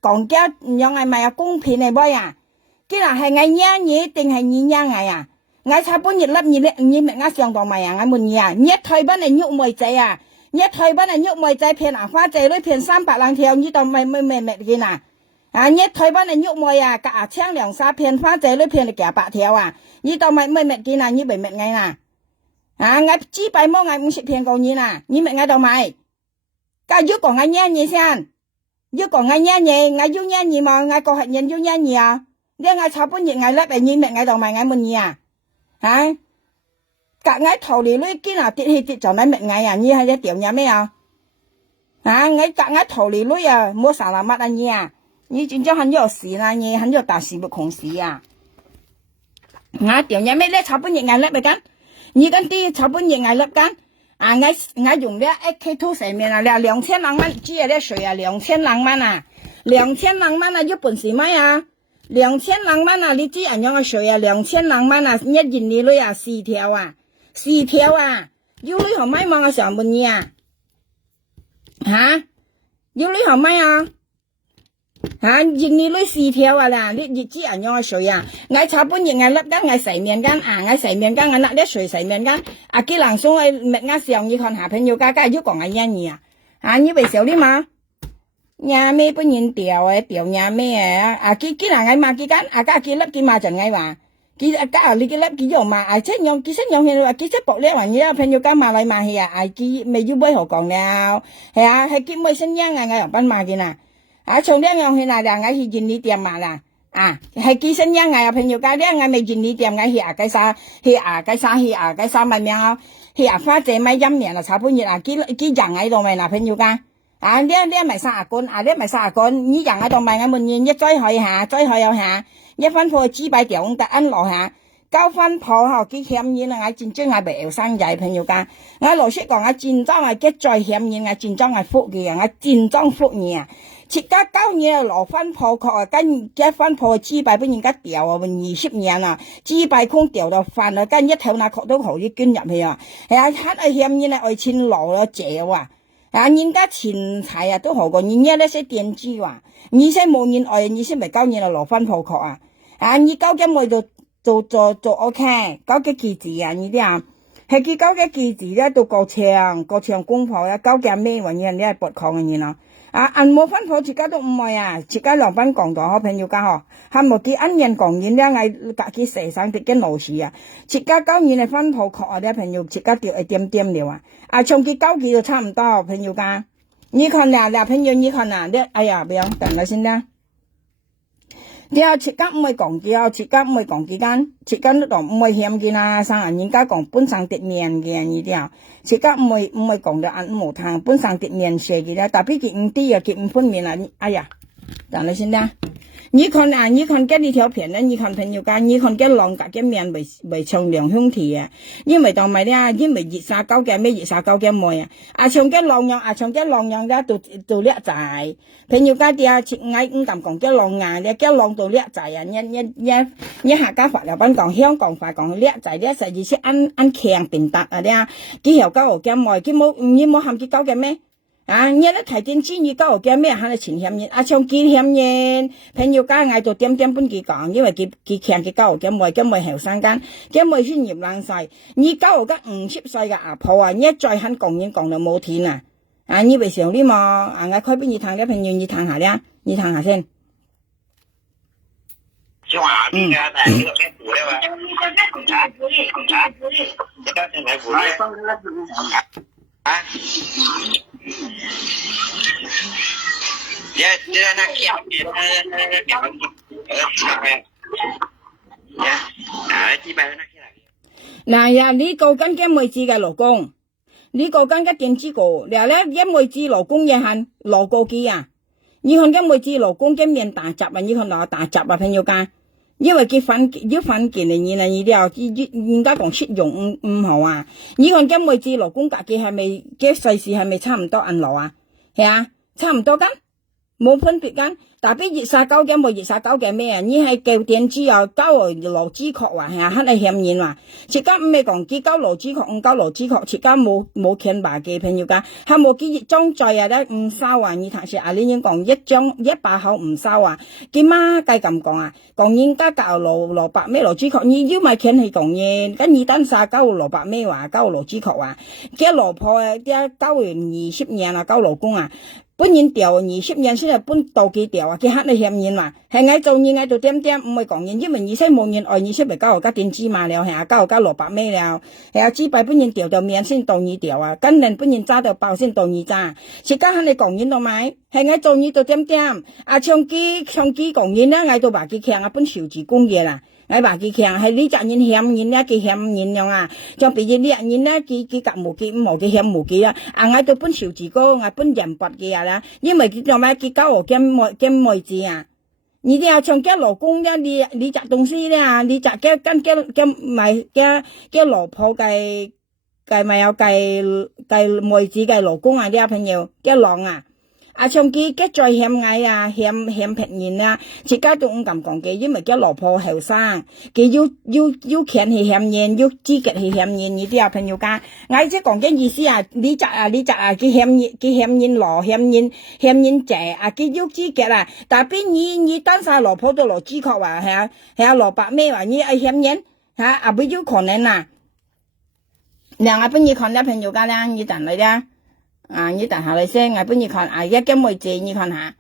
còn cái nhau ngày mày công phi này bao cái là hay ngày nhá nhỉ tình hay nhỉ nhá ngày ngày sau bữa nhiệt lắm như mẹ ngã xong đầu mày ngày muốn nhiều nhất thời bên này nhục mồi trái nhất thời bên này nhục mồi trái phiền hoa trái đối phiền 300 lang theo như tao mày kia nhất thời bên này nhục mồi cả trang两三phiền hoa trái đối phiền cả bạc theo như tao mày kia như bảy mẹ ngày ngày chỉ bài mỗi ngày cũng sẽ phiền cầu như mẹ ngày đầu mày cả dưới còn ngày nhá nhỉ xem dưới còn ngày nhá nhỉ ngày dưới nhá nhỉ mà ngày còn hạnh nhân dưới nhá nhỉ để ngày sau bữa ngày lớp này như mẹ ngày đầu mày ngày muốn nhỉ cả ngày thầu đi lấy cái nào tiện cho mấy mẹ ngày như hay tiểu nhà mấy ngày cả ngày thầu đi lấy mua sản là mắt anh như chính cho hắn nhiều xí là như hắn nhiều đào xí bực khủng xí tiểu nhà mấy lấy sau bữa ngày lớp này cắn như cái tí sau bữa ngày lớp cắn ngày dùng đấy AK thu xài miền là 2000 lang man chỉ là水2000 lang man 2000 lang man日本是咩2000 lang man你知人樣水2000 lang man一年你女4條4條要女學咪望上半夜要女學咪一年女4條啦你知人樣水我炒半夜我粒間我洗面間我洗面間我拿啲水洗面間幾人送去麥我上你看下朋友家要講一樣你為少啲嘛nhà mẹ bữa nhìn tiểu nhà mẹ cái là ngày mà cái cái lớp cái mà chẳng ngày mà cái lớp cái dòng mà chết nhau hiện cái chết bọc lẽ mà như phải nhiều cái mà lại mà cái mày giúp bơi họ còn nào hay cái mới sinh nhang ngày ở ban mà kia nè trong đấy nhau hiện là ngày thì nhìn đi tiệm mà là hay cái sinh nhang ngày phải nhiều cái đấy ngày mày nhìn đi tiệm ngày cái sao mày mèo phát triển mấy trăm年了差不多cái dạng ngày đồ mày là phải nhiều cái呢咪30個，呢咪30個，你人喺度賣我們嘢，一再去下，一分貨幾百條，得安落下，9分鋪後幾險嘢啦，我戰爭係未有生仔朋友間，我老實講，我戰爭係幾再險嘢，我戰爭係福嘅，我戰爭福嘢，切家9年落分鋪確跟一分鋪幾百俾人家掉20年幾百空掉到飯跟一頭那確都可以捐入去係黑險嘢咧，愛錢落咗借人家錢財都好過人家那些電子你先冇人你先咪9年落分鋪確你9嘅咪做 OK 9嘅記字你啲係佢9嘅記字咧到過場功課9嘅咩話你係撥抗嘅人按冇分鋪自家都唔係自家兩班講堂朋友家係冇啲恩人講人咧係隔佢寫上啲嘅老師自家9年係分鋪確啲朋友自家掉點了從佢9期就差唔多朋友家你看朋友你看哎呀不要等下先啦自家唔係講幾間自家都唔係險嘅生人家講本身碟面嘅你啲自家唔係講到按冇聽本身碟面寫嘅啦特別佢唔啲佢唔分面哎呀等下先啦你看這呢條片你看朋友家你看這浪格嘅面未從兩兄弟因為當咪因為熱沙高嘅咩熱沙高嘅妹從這浪樣咧到叻仔朋友家啲嗌唔敢講這浪咧這浪到叻仔一客家法律班講香港法講叻仔咧實際是按強平達咧幾條高嘅妹佢冇喊佢高嘅咩啊，你咧睇電視，你教我驚咩？喊你前嫌人，像佢嫌人，朋友家嗌到點本佢講，因為佢強佢教我驚唔後生間，驚唔專業冷世，你教我家50歲嘅阿婆啊，你再肯講到冇天啊！啊，你為上啲嘛？啊，我開俾你聽啲朋友，你聽下咧，你聽下先。小華邊嘅？但係呢個咩符咧？話呢個係咪符咧？啊？dia nak kiam嗱呀，你講緊嘅妹子嘅老公，你講緊嘅點知個？然後咧，一妹子老公也係老過佢啊！你看嘅妹子老公嘅面大閘啊，你看攞大閘啊，朋友間，因為佢要反見你呢，你哋應該講出用唔好啊！你看嘅妹子老公隔嘅係咪嘅世事係咪差唔多銀樓啊？係啊，差唔多間。冇分別間，但係熱晒狗嘅冇熱晒狗嘅咩啊？你係舊電子又交羅子殼話係啊，黑係嫌人話，切家唔係講幾交羅子殼，唔交羅子殼，切家冇傾白嘅朋友間，係冇幾熱裝載啊咧唔收啊！你頭先阿你已經講100口唔收啊，佢媽計咁講啊，講人家教蘿蔔咩羅子殼，你要咪傾去講嘢，跟二單晒交蘿蔔咩話，交羅子殼話，嘅老婆啊，啲交完20年啊，交老公啊。本人調20年先係本到幾調啊？佢黑你嫌人嘛？係嗌做嘢嗌到點唔會講嘢，因為20冇人愛20咪交我家電子嘛了，係啊交我家蘿蔔咩了，係啊只擺本人調到面先到2調啊，跟人本人揸到爆先到2揸，時間黑你講嘢到咪？係嗌做嘢到點啊唱機講嘢啦，嗌到白機強啊本小子工業啦。ai bà kia khen hay lý trạng nhìn hem nhìn nha kia hem nhìn nhau à cho bây giờ nhìn nha kia cặp một cái hem một kia à ngay tôi bún xỉu chỉ có ngay bún dầm bọt kia là nhưng mà cái cho mấy cái cáo ở kem mồi gì à你哋從嘅老公咧，你摘東西咧啊，你摘嘅咪嘅老婆嘅咪有嘅妹子嘅老公啊啲朋友嘅郎啊。啊，從佢嘅再嫌矮啊，嫌平人啊，自家都唔敢講嘅，因為嘅老婆後生，佢要強去嫌人，要資格去嫌人，呢啲啊朋友家，我即講嘅意思啊，你摘啊，佢嫌人羅嫌人謝啊，佢要資格啦，但係你單晒老婆都羅資格話係啊蘿蔔咩話你愛嫌人嚇，啊不要可能啊，兩個朋友看啲朋友家咧，你等嚟咧。啊！你等下嚟先，我幫你看啊！一金妹子，你看下，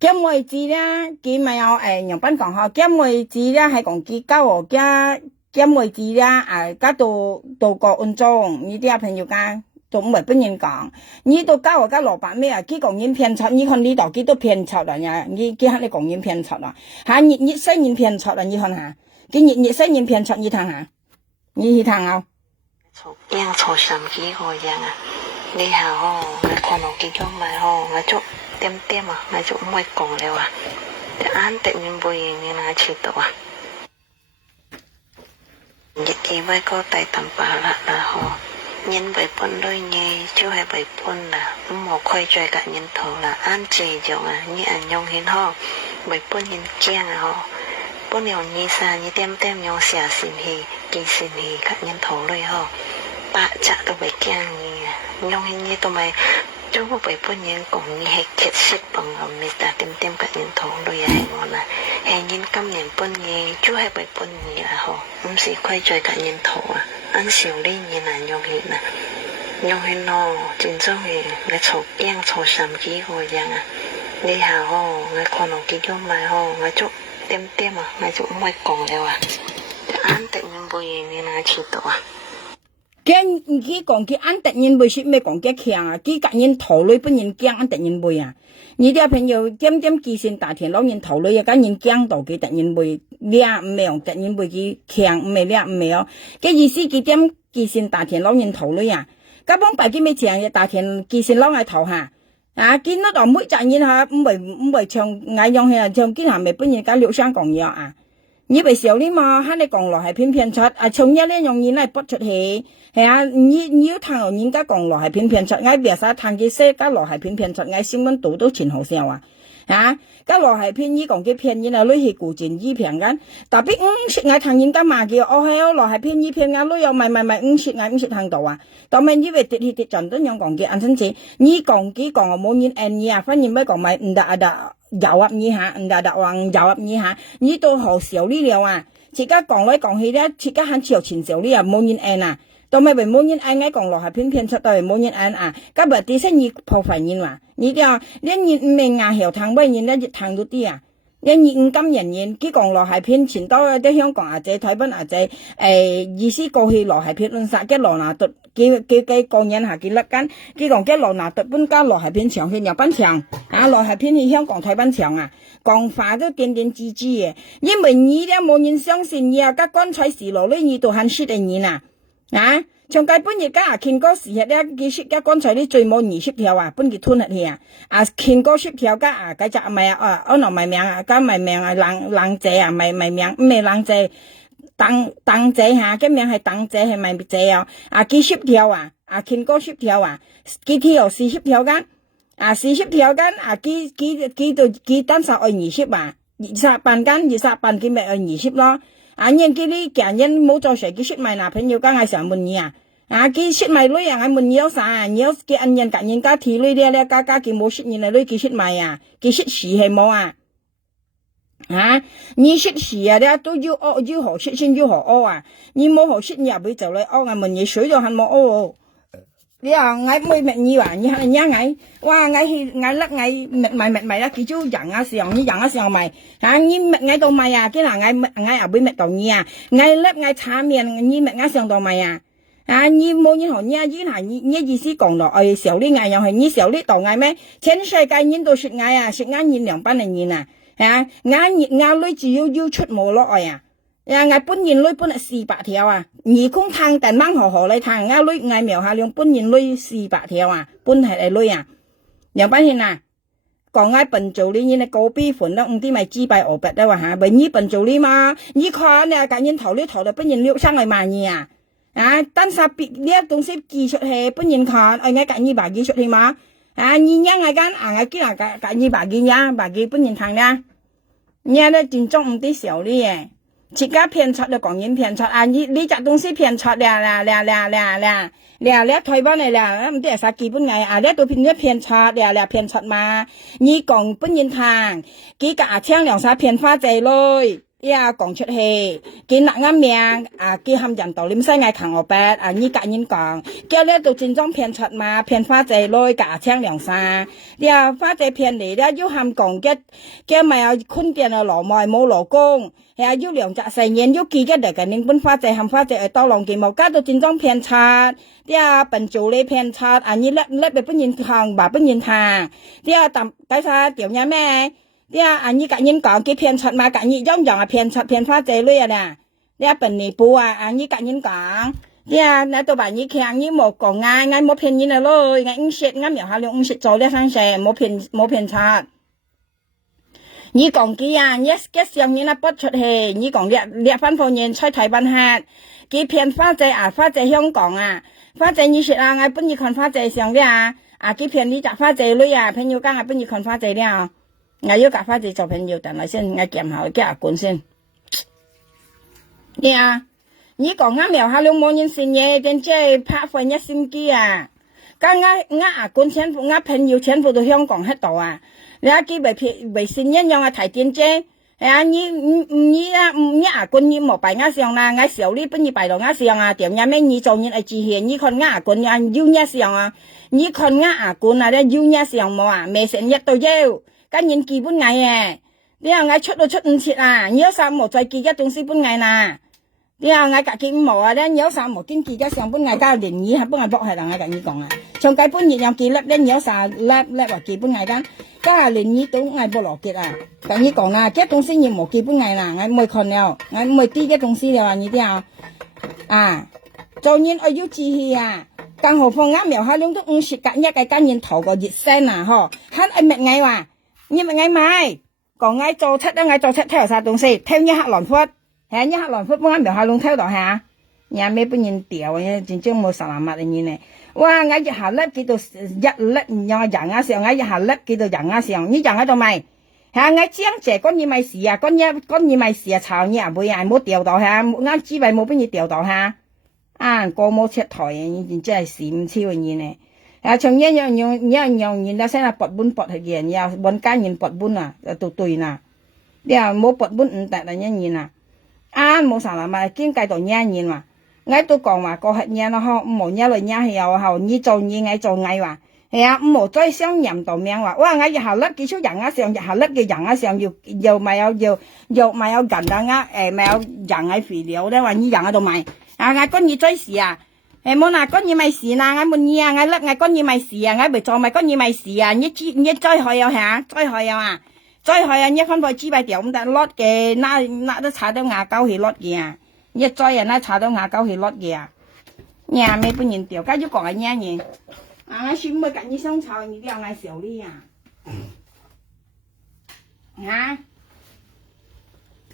金妹子咧，佢咪有楊斌講下，金妹子咧係講佢交我家金妹子咧，家到個安裝，呢啲朋友家都唔係幫人講，呢度交我家蘿蔔咩啊？佢講人偏差，你看呢度佢都偏差啦呀！佢喺你講人偏差啦，嚇熱西人偏差啦，你看下，佢熱西人偏差，你睇下，你去睇下。ยังโชว์ซ้ำกี่個ยัง啊？你好，我看到幾種咪好，我做點啊，我做唔會講了啊，แต่อ่านแต่ยังบ่ยังนี่นะชิดว่ะยิ่งไว้ก็ไต่ตำปาละนะฮะยินใบปนด้วยไงช่วยใบปนนะหมอค่อยใจกับยินโถละอ่านเจจงอ่ะนี่อันยองเห็นฮะใบปนยินเจียงอ่ะฮะปนยองนี่ซานี่เต็มยองเสียสินฮีกินสินฮีกับยินโถเลยฮะปะจะตัวใบแกงนี่nhông hình như tụi mày chú có phải phân nhân cũng như hay kết sức bằng ở mình ta tìm các nhân thổ đôi hay ngon là hay nhân căm nhân phân như chú hay phải phân như là họ không sẽ quay chơi cả nhân thổ à ăn xỉu đi như là nhông hình nó chính do thì người thổ kiêng thổ sắm ký hồi rằng à đi hà hồ người con nó ký cho mày hồ người chú tìm à người chú mày còn đâu à ăn tự nhiên bồi như là chỉ tổ à佢講佢安特人背說咩講佢強啊，佢隔人頭裏本人驚安特人背啊，你啲朋友點記性大田老人頭裏又隔人驚到佢特人背，叻唔係用特人背佢強唔係叻唔係哦，嘅意思佢點記性大田老人頭裏啊，咁幫白佢咩強嘅大田記性老人頭下，啊見到就每隻人下唔係唱嗌用係唱佢係咪本人搞六聲講嘢啊？你為少啲嘛，喺你講落係偏出，啊從一呢用嘢嚟不出氣，係啊，你要聽人家講落係偏出，嗌別晒聽佢寫家落係偏出，嗌新聞讀到前後聲話，啊，cái lò係偏依講嘅偏依啦，女係古前依偏緊，特別食我同人家罵嘅，我係lò係偏依偏啊，女又咪食行到啊，當面依位跌盡都樣講嘅，安真字，依講我冇人按依啊，反而咩講咪唔得有啊依下，唔得話有啊依下，依都好少呢了啊，自家講來講去咧，自家很少錢少呢啊，冇人按啊。到咪為冇人按嘅講落係偏出到嚟冇人按啊，今日啲生意破費人話，你啲你唔明啊，後堂乜人咧越談到啲啊，你唔金人佢講落係偏前多啲香港啊仔、台灣啊仔，意思過去落係偏亂殺嘅羅拿獨，佢個人係佢甩緊，佢講嘅羅拿獨本家落係偏長去日本長，啊落係偏去香港台灣長啊，講法都點支嘅，因為你咧冇人相信你啊，個棺材時落咧你都很識嘅人啊。啊，從計本日家見過時日咧，佢識家剛才啲最冇20條啊，本佢吞入去啊，見過10條家啊，計隻咪啊，可能咪命啊，加咪命啊，冷姐啊，咪命，唔係冷姐，等姐嚇，嘅名係等姐係咪姐啊？佢10條啊，見過10條啊，佢條40條間，40條間佢單手愛20啊，20半間20半佢咪愛20咯。nhưng cái lý cả nhân muốn cho sẻ cái shit mày nào phải nhiều cái ngày sáng mình nhà cái shit mày lối ngày mình nhiều sao nhiều cái anh nhân cả nhân cá thì lối đây cá cái mua shit như này lối cái shit mày cái shit xì hay mua như shit xì đấy tôi yêu hồ shit xin yêu hồ như mua hồ shit nhà bây giờ lại ngày mình nhiều sửa cho hắn mua bây giờ ngày mới mệt nhiều như ngày qua ngày lắc ngày mệt đó kỹ chú dặn như dặn mày như mệt ngày đầu mày cái là ngày ở bên mệt đầu nhà ngày lắc ngày thả miền như mệt ngày sòng đầu mày như mua như họ nha như là như gì xí còn đó xẻo đi ngày nhau hay như xẻo đi đầu ngày mấy trên世界人都食ngày nhìn兩班人nhìn ngày lấy chỉ yêu出冇落ngày本人lấy本係400條二空탕但掹河嚟탕lấy ngày苗下兩本人lấy400條本係嚟lấy兩班人còn ngày bận做呢呢個比款都啲咪支幣200da話bởi như bận做呢嘛như khoa nè cả nhân thầu là本人6sang ngày mà nhỉ單殺別呢東西寄出去本人看ngay cả như bà寄出去嘛như nhá ngày間ngày kia là cả như bà寄本人탕啦nhá nó chính trong tí xỉu đi chỉ cả偏差就講人偏差你隻東西偏差咧台灣嚟咧唔知係啥基本嘅咧都偏差偏差嘛你講本人聽幾個聽兩啥偏花仔เลย講出去幾นักงานเมีย幾含人道ลิมใส่ไงขังออกไป你個人講幾咧都真正偏差嘛偏花仔เลย個聽兩啥花仔偏嚟咧要含講幾咪坤電羅麥冇羅公要兩隻細年要記嘅嚟嘅，你本花仔含花仔係多浪幾毛，加到真正偏差，笨做你偏差，你叻俾本人行，把本人行，但解啥條嘢咩？你個人講佢偏差嘛，個人樣偏差偏花仔類笨你ปู你個人講，那到把你強你冇講嗌冇偏人咯，嗌食啱苗下兩食做咧生食，冇偏差。你講佢你上年不出去，你講列番方言出台灣客，佢偏花仔花仔香港花仔你食我本意看花仔上嘅佢偏你摘花仔類朋友講我本意看花仔了，我要夾花仔做朋友，但係先我檢下佢管先。你講我苗下兩冇人信嘢，真係拍份一心機咁我管全部我朋友全部都香港喺度你為信nhân樣提電啫，你管你冇擺我上啦，我小哩本你擺到我上點樣咩？你做人係自顯，你看我管要我上你看我管咧要我上冇未成日都要，跟人基本藝你話我出都出唔切你有啥冇再記一東西本藝你話我隔見冇你有啥冇經記一上本藝加連語係本藝博係啦，我跟你講從計本業有記粒你有啥粒話記本藝間。家連語都嗌冇邏輯跟你講啦，這東西你冇基本藝啦，我唔會看了，我唔會啲這東西了你啲做人我要志氣更何況我苗下兩都50隔一個跟人頭個熱身嗬，hắn愛乜藝話，你乜藝買，講藝做出睇啥東西，睇一刻蘭花，一刻蘭花幫我苗下兩睇到nhà mấy bên nhìn tiểu chính chứng một sản mặt như này, wow ngay giờ hà lấp kia đồ một lấp nhỏ dạng á xèo ngay giờ hà lấp kia đồ dạng á xèo như dạng ở đâu mày 嚇我將這個你咪事啊，個你咪事啊，炒你啊，唔係冇掉到嚇，啱之位冇俾你掉到嚇，啊個冇出台啊，你真係閃超嘅嘢呢，啊從一樣人到先係拔本拔去嘅，又揾家人拔本啊，到對嗱，你話冇拔本唔得啦一年啊，啊冇啥啦嘛，經濟到一年嘛，我都講話個係嘢咯，嗬，冇嘢嚟嘢係有後，你做嘢我做藝話。係啊，唔好再想人道命話，哇！我日後甩幾出人啊上，日後甩嘅人啊上又咪有人啊咪有人喺肥料咧，話呢人喺度賣啊！我講你追事啊，冇嗱講你咪事啦，我問你啊，我甩我講你咪事啊，我咪做咪講你咪事啊，你追害有嚇，追害有啊，追害啊！你分配支幣掉咁得甩嘅，那都查到牙膠去甩嘅啊，一追人那查到牙膠去甩嘅啊，nhà mấy bên nhìn tiểu cái chứ còn ở nhà nhỉ à xin mời cả như xong chào như điều này xỉu đi à hả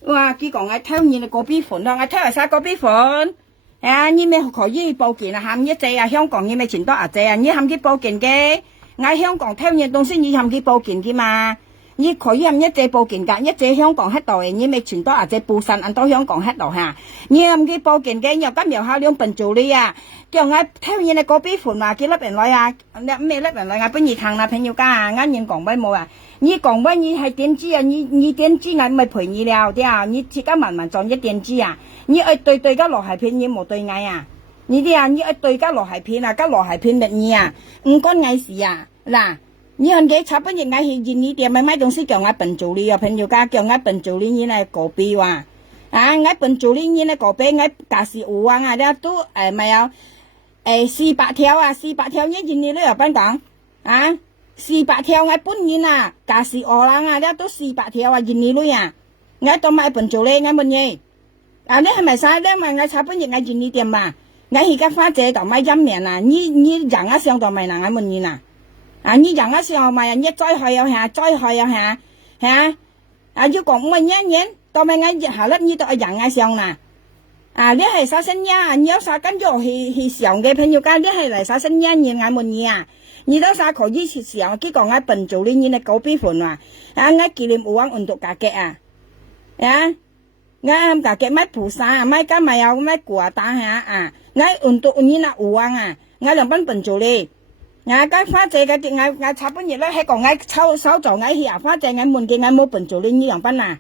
哇佢講我偷你個邊款咯，我偷係曬個邊款啊！你咪可以報警啊，喊一隻啊！香港你咪前多啊隻啊！你喊佢報警嘅，我香港偷嘢東西你喊佢報警嘅嘛？你可以喊一隻報警㗎，一隻香港喺度嘅，你咪前多啊隻報信，按到香港喺度嚇。你喊佢報警嘅，又今又下兩笨做你啊！叫我偷嘢個邊款啊，幾粒人來啊？咩粒人來啊？不如行啦，朋友家啊，啱人講乜冇啊？你講話你係點知啊？你點知我咪陪你了啲啊？你自家慢慢撞一點知啊？你愛對家落係片，你冇對嗌啊？你啲啊，你愛對家落係片啊，家落係片乜嘢啊？唔關嗌事啊！嗱，你看佢差不多嗌係見你點咪買東西叫我笨做你啊？朋友家叫我笨做你呢個幣哇！啊，我笨做你呢個幣我假是5萬啊，啲都咪有400條啊，400條一見你都有班講啊！400條我半年啊，假是2萬啊，啲都400條啊，見你女啊，我都買笨做你，我問你。啊！你係咪晒咧？咪我差半日我見你點嘛？我而家花姐就買陰面啦，你人一上就咪嗱我問你啦。啊！你人一上咪人一再去又下，再去又下，嚇！啊！要講唔係一年，到咪我日下粒呢度人一上啦。啊！你係啥新呀？你有啥跟住去上嘅朋友家，你係嚟啥新呀？你我問你啊！你都啥可以去上？結果我笨做你呢個邊份啊？啊！我紀念5萬運動價格啊！啊！我啱架嘅買菩薩啊，買家咪有買果打下啊！我運動呢那5萬啊，我兩班笨做你，我家花姐嘅啲我差半日咧喺個我抽手做我去啊花姐我問嘅我冇笨做你呢兩班啊，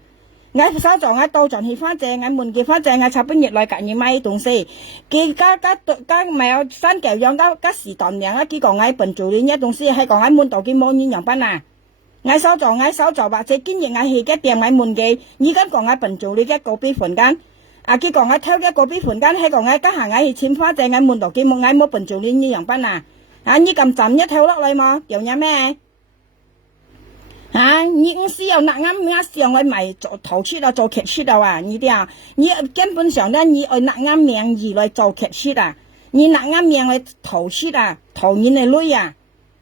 我手做我到盡去花姐我問嘅花姐我差半日來隔夜買東西，佢家咪有三嚿樣家時段樣啊，結果我笨做你呢東西喺個我滿到嘅冇呢兩班啊！我手做或者今日我去嘅店我問嘅，而家講我笨做你嘅個別份間，啊佢講我偷嘅個別份間喺個我家下我去簽花姐我問到嘅冇我冇笨做你呢樣班啊，啊你咁浸一偷落嚟麼？叫嘢咩？啊你唔需要拿啱上去咪做投出啊做劇出啊，你啲啊，你根本上咧你愛拿啱名義來做劇出啊，你拿啱名來投出啊，投人嘅女啊，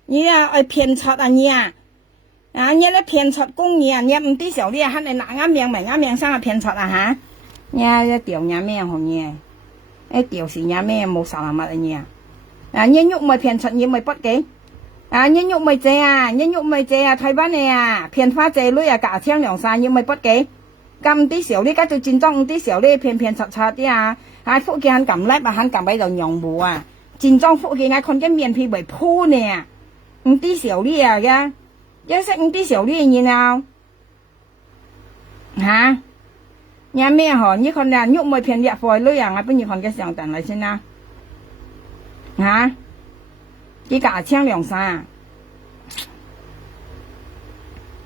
你啊愛騙出啊你啊！啊！你咧騙出公嘢，你唔啲時候你啊，肯定拿啱命咪啱命生啊騙出啊嚇！你一條嘢咩紅嘢？一條是嘢咩冇啥物嘅嘢啊！啊！你喐咪騙出，你咪不嘅？啊！你喐咪借啊！你喐咪借啊！台灣嘅啊，騙花借女啊，價錢兩三，你咪不嘅？咁啲時候你家做戰裝，啲時候你騙出啲啊！啊！福建肯撳叻啊，肯撳喺度養母啊！戰裝福建啊，看緊面皮為鋪呢！唔啲時候你啊嘅。一識五啲時候呢然後嚇，有咩行？你看人喐咪騙入貨女啊！我不如看嘅上等嚟先啦嚇，幾價千兩三，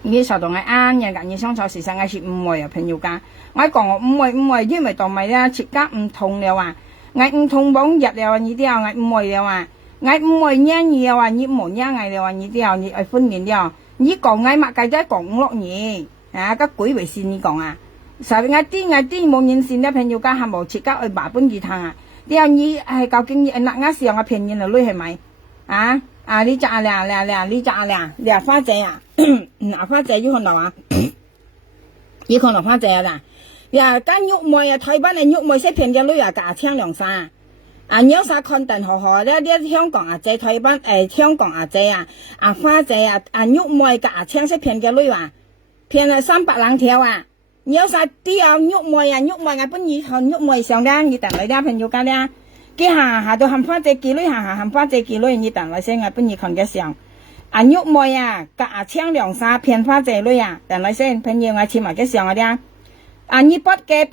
你受到我啱嘅，人哋相處時間我是誤會啊朋友家，我講我誤會，因為當咪咧設計唔同了啊，我唔同網入了啊，呢啲啊我誤會了啊，我誤會呢嘢話你冇呢嘢了啊，呢啲啊你愛分辨了。你講嗌乜計都講落嘢，啊個鬼為先你講啊，實我啲冇認線咧，朋友家係冇設計去麻本二趟啊，啲人你係究竟你嗱啱時候我騙人女係咪？啊你賺靚，你賺靚花姐啊，嗱花姐要看到啊，要看到花姐啊啦，呀間玉梅啊，台灣嘅玉梅識騙嘅女啊，價錢兩三。啊！有啥看定學校咧？啲香港啊姐台灣香港啊姐啊花姐啊玉梅價青色片嘅女話骗了300人條啊！有啥啲肉梅啊，肉梅我本意看肉梅上咧，你等來啲朋友家咧，佢下到冚花隻幾類，下冚花隻幾類，你等來先我本意看嘅上。啊肉梅啊，夾青涼沙騙花隻類啊，等來先朋友我簽埋嘅上啊啲。啊你不嘅，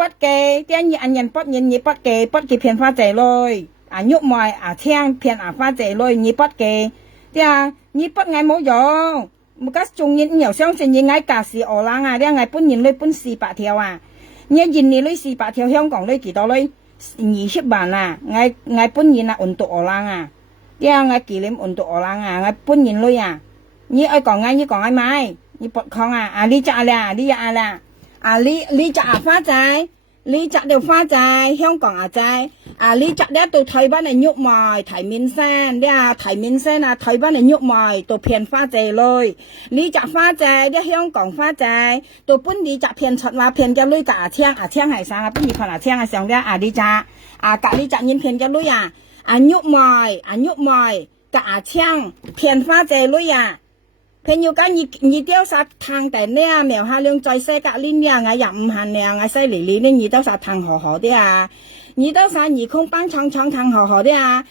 啲人不騙花隻類。啊肉梅啊青騙花隻類，你不嘅，啲你不我冇用。một cái chung nhìn nhiều xong thì ngay cả sĩ ở làng à đây ngay bún nhìn lấy bún 400 條啊nhớ nhìn đi lấy 400 條香港lấy幾多lấy 20 bản à ngay bún nhìn là ổn tụ ở làng à đây ngay kỷ niệm ổn tụ ở làng à ngay bún nhìn lấy à như ai còn ai mai như bọt không à lý trả là lý trả phát trái lý trả đều phát trái香港à trái lý trả đã tụ Thái Ban này nhục mồi Thái Minh Sơn đây Thái Minh Sơn là Thái Ban này nhục mồi tụ phiền phát trái rồi lý trả phát trái đây香港phát trái tụ bún lý trả phiền chặt là phiền cái lưỡi cả chiang hải sản là bún lý phần là chiang hải sản đây lý trả cả lý trả nhìn phiền cái lưỡi nhục mồi cả chiang phiền phát trái lưỡi朋友講你雕啥湯的呢？苗下兩在世界呢呀，我入唔行呀，我犀利哩呢，你雕啥湯河河的啊？你雕啥二空班長湯河河的啊？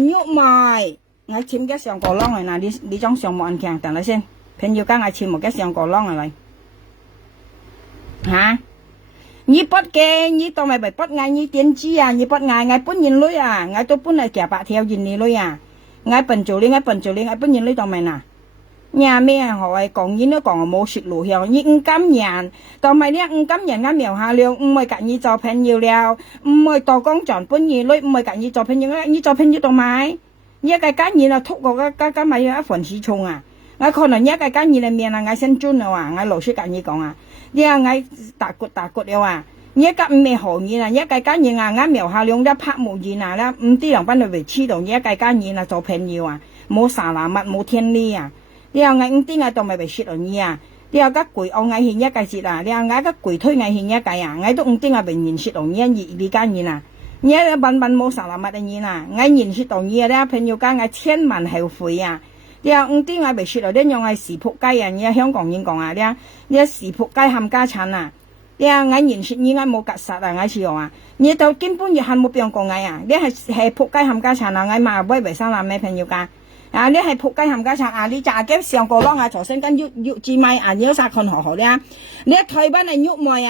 肉梅，我簽嘅上個啷嚟嗱，你張上冇人強，等下先。朋友講我簽冇嘅上個啷嚟嚇？你不嘅，你當咪不嗌你點知啊？你不嗌我搬人女啊？我都搬嚟夾白條人女啊？我笨做你，我搬人女當咪嗱？nhà mẹ hỏi còn như nó còn một sự lù hiểu những cám nhàn tao mày nhá cám nhàn ngắm mèo hà liêu mày cả như cho pen nhiều liao mày tao con chọn bún nhiều lối mày cả như cho pen như cho pen như tao mày nhá cái cá như là thúc của cái mày á phần xí chung à ngay còn là nhá cái cá như là miền là ngay sen chun rồi à ngay lẩu xí cả như còn à nhá ngay tạc cột đeo à nhá cái mẹ hỏi như là nhá cái cá như là ngắm mèo hà liêu đã phát một gì nào đó tí lòng ban đầu về chi đầu nhá cái cá như là cho pen nhiều à mua xả là mặt mua thiên ly à điều ngay tiếng ngay tụi mày bị shit ở nhà điều các quỷ ông ngay hiện nhất cái gì là điều ngay các quỷ thôi ngay hiện nhất cái ngay tụi tiếng ngay bị nhìn shit ở nhà gì đi cái gì nè nhớ ban mua sản làm cái gì nè ngay nhìn shit ở nhà đó朋友講ngay 千萬後悔啊điều tiếng ngay bị shit ở đây nhau ngay死仆街啊nhớ香港人講啊điều死仆街冚家產啊điều ngay nhìn shit như ngay冇格殺啊ngay似啊nhớ到根本就係冇變過ngay啊điều係仆街冚家產啊ngay mà bởi為sao làm咩朋友講你係仆街冚家產你炸嘅上個啷頭先跟要自賣有啥看河咧你台灣係肉梅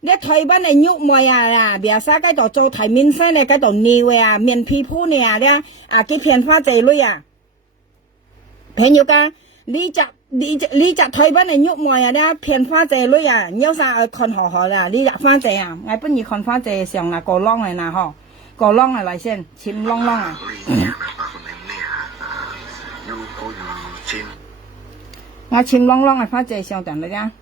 你台灣係肉梅啦別曬喺度做台面生咧喺度尿面皮膚咧佢騙花仔女朋友講你隻台灣係肉梅咧騙花仔女有啥看河啦你隻花仔我本意看花仔上啦個啷嚟嗱嗬個啷嚟先簽啷我簽啷啷花仔上等嚟呀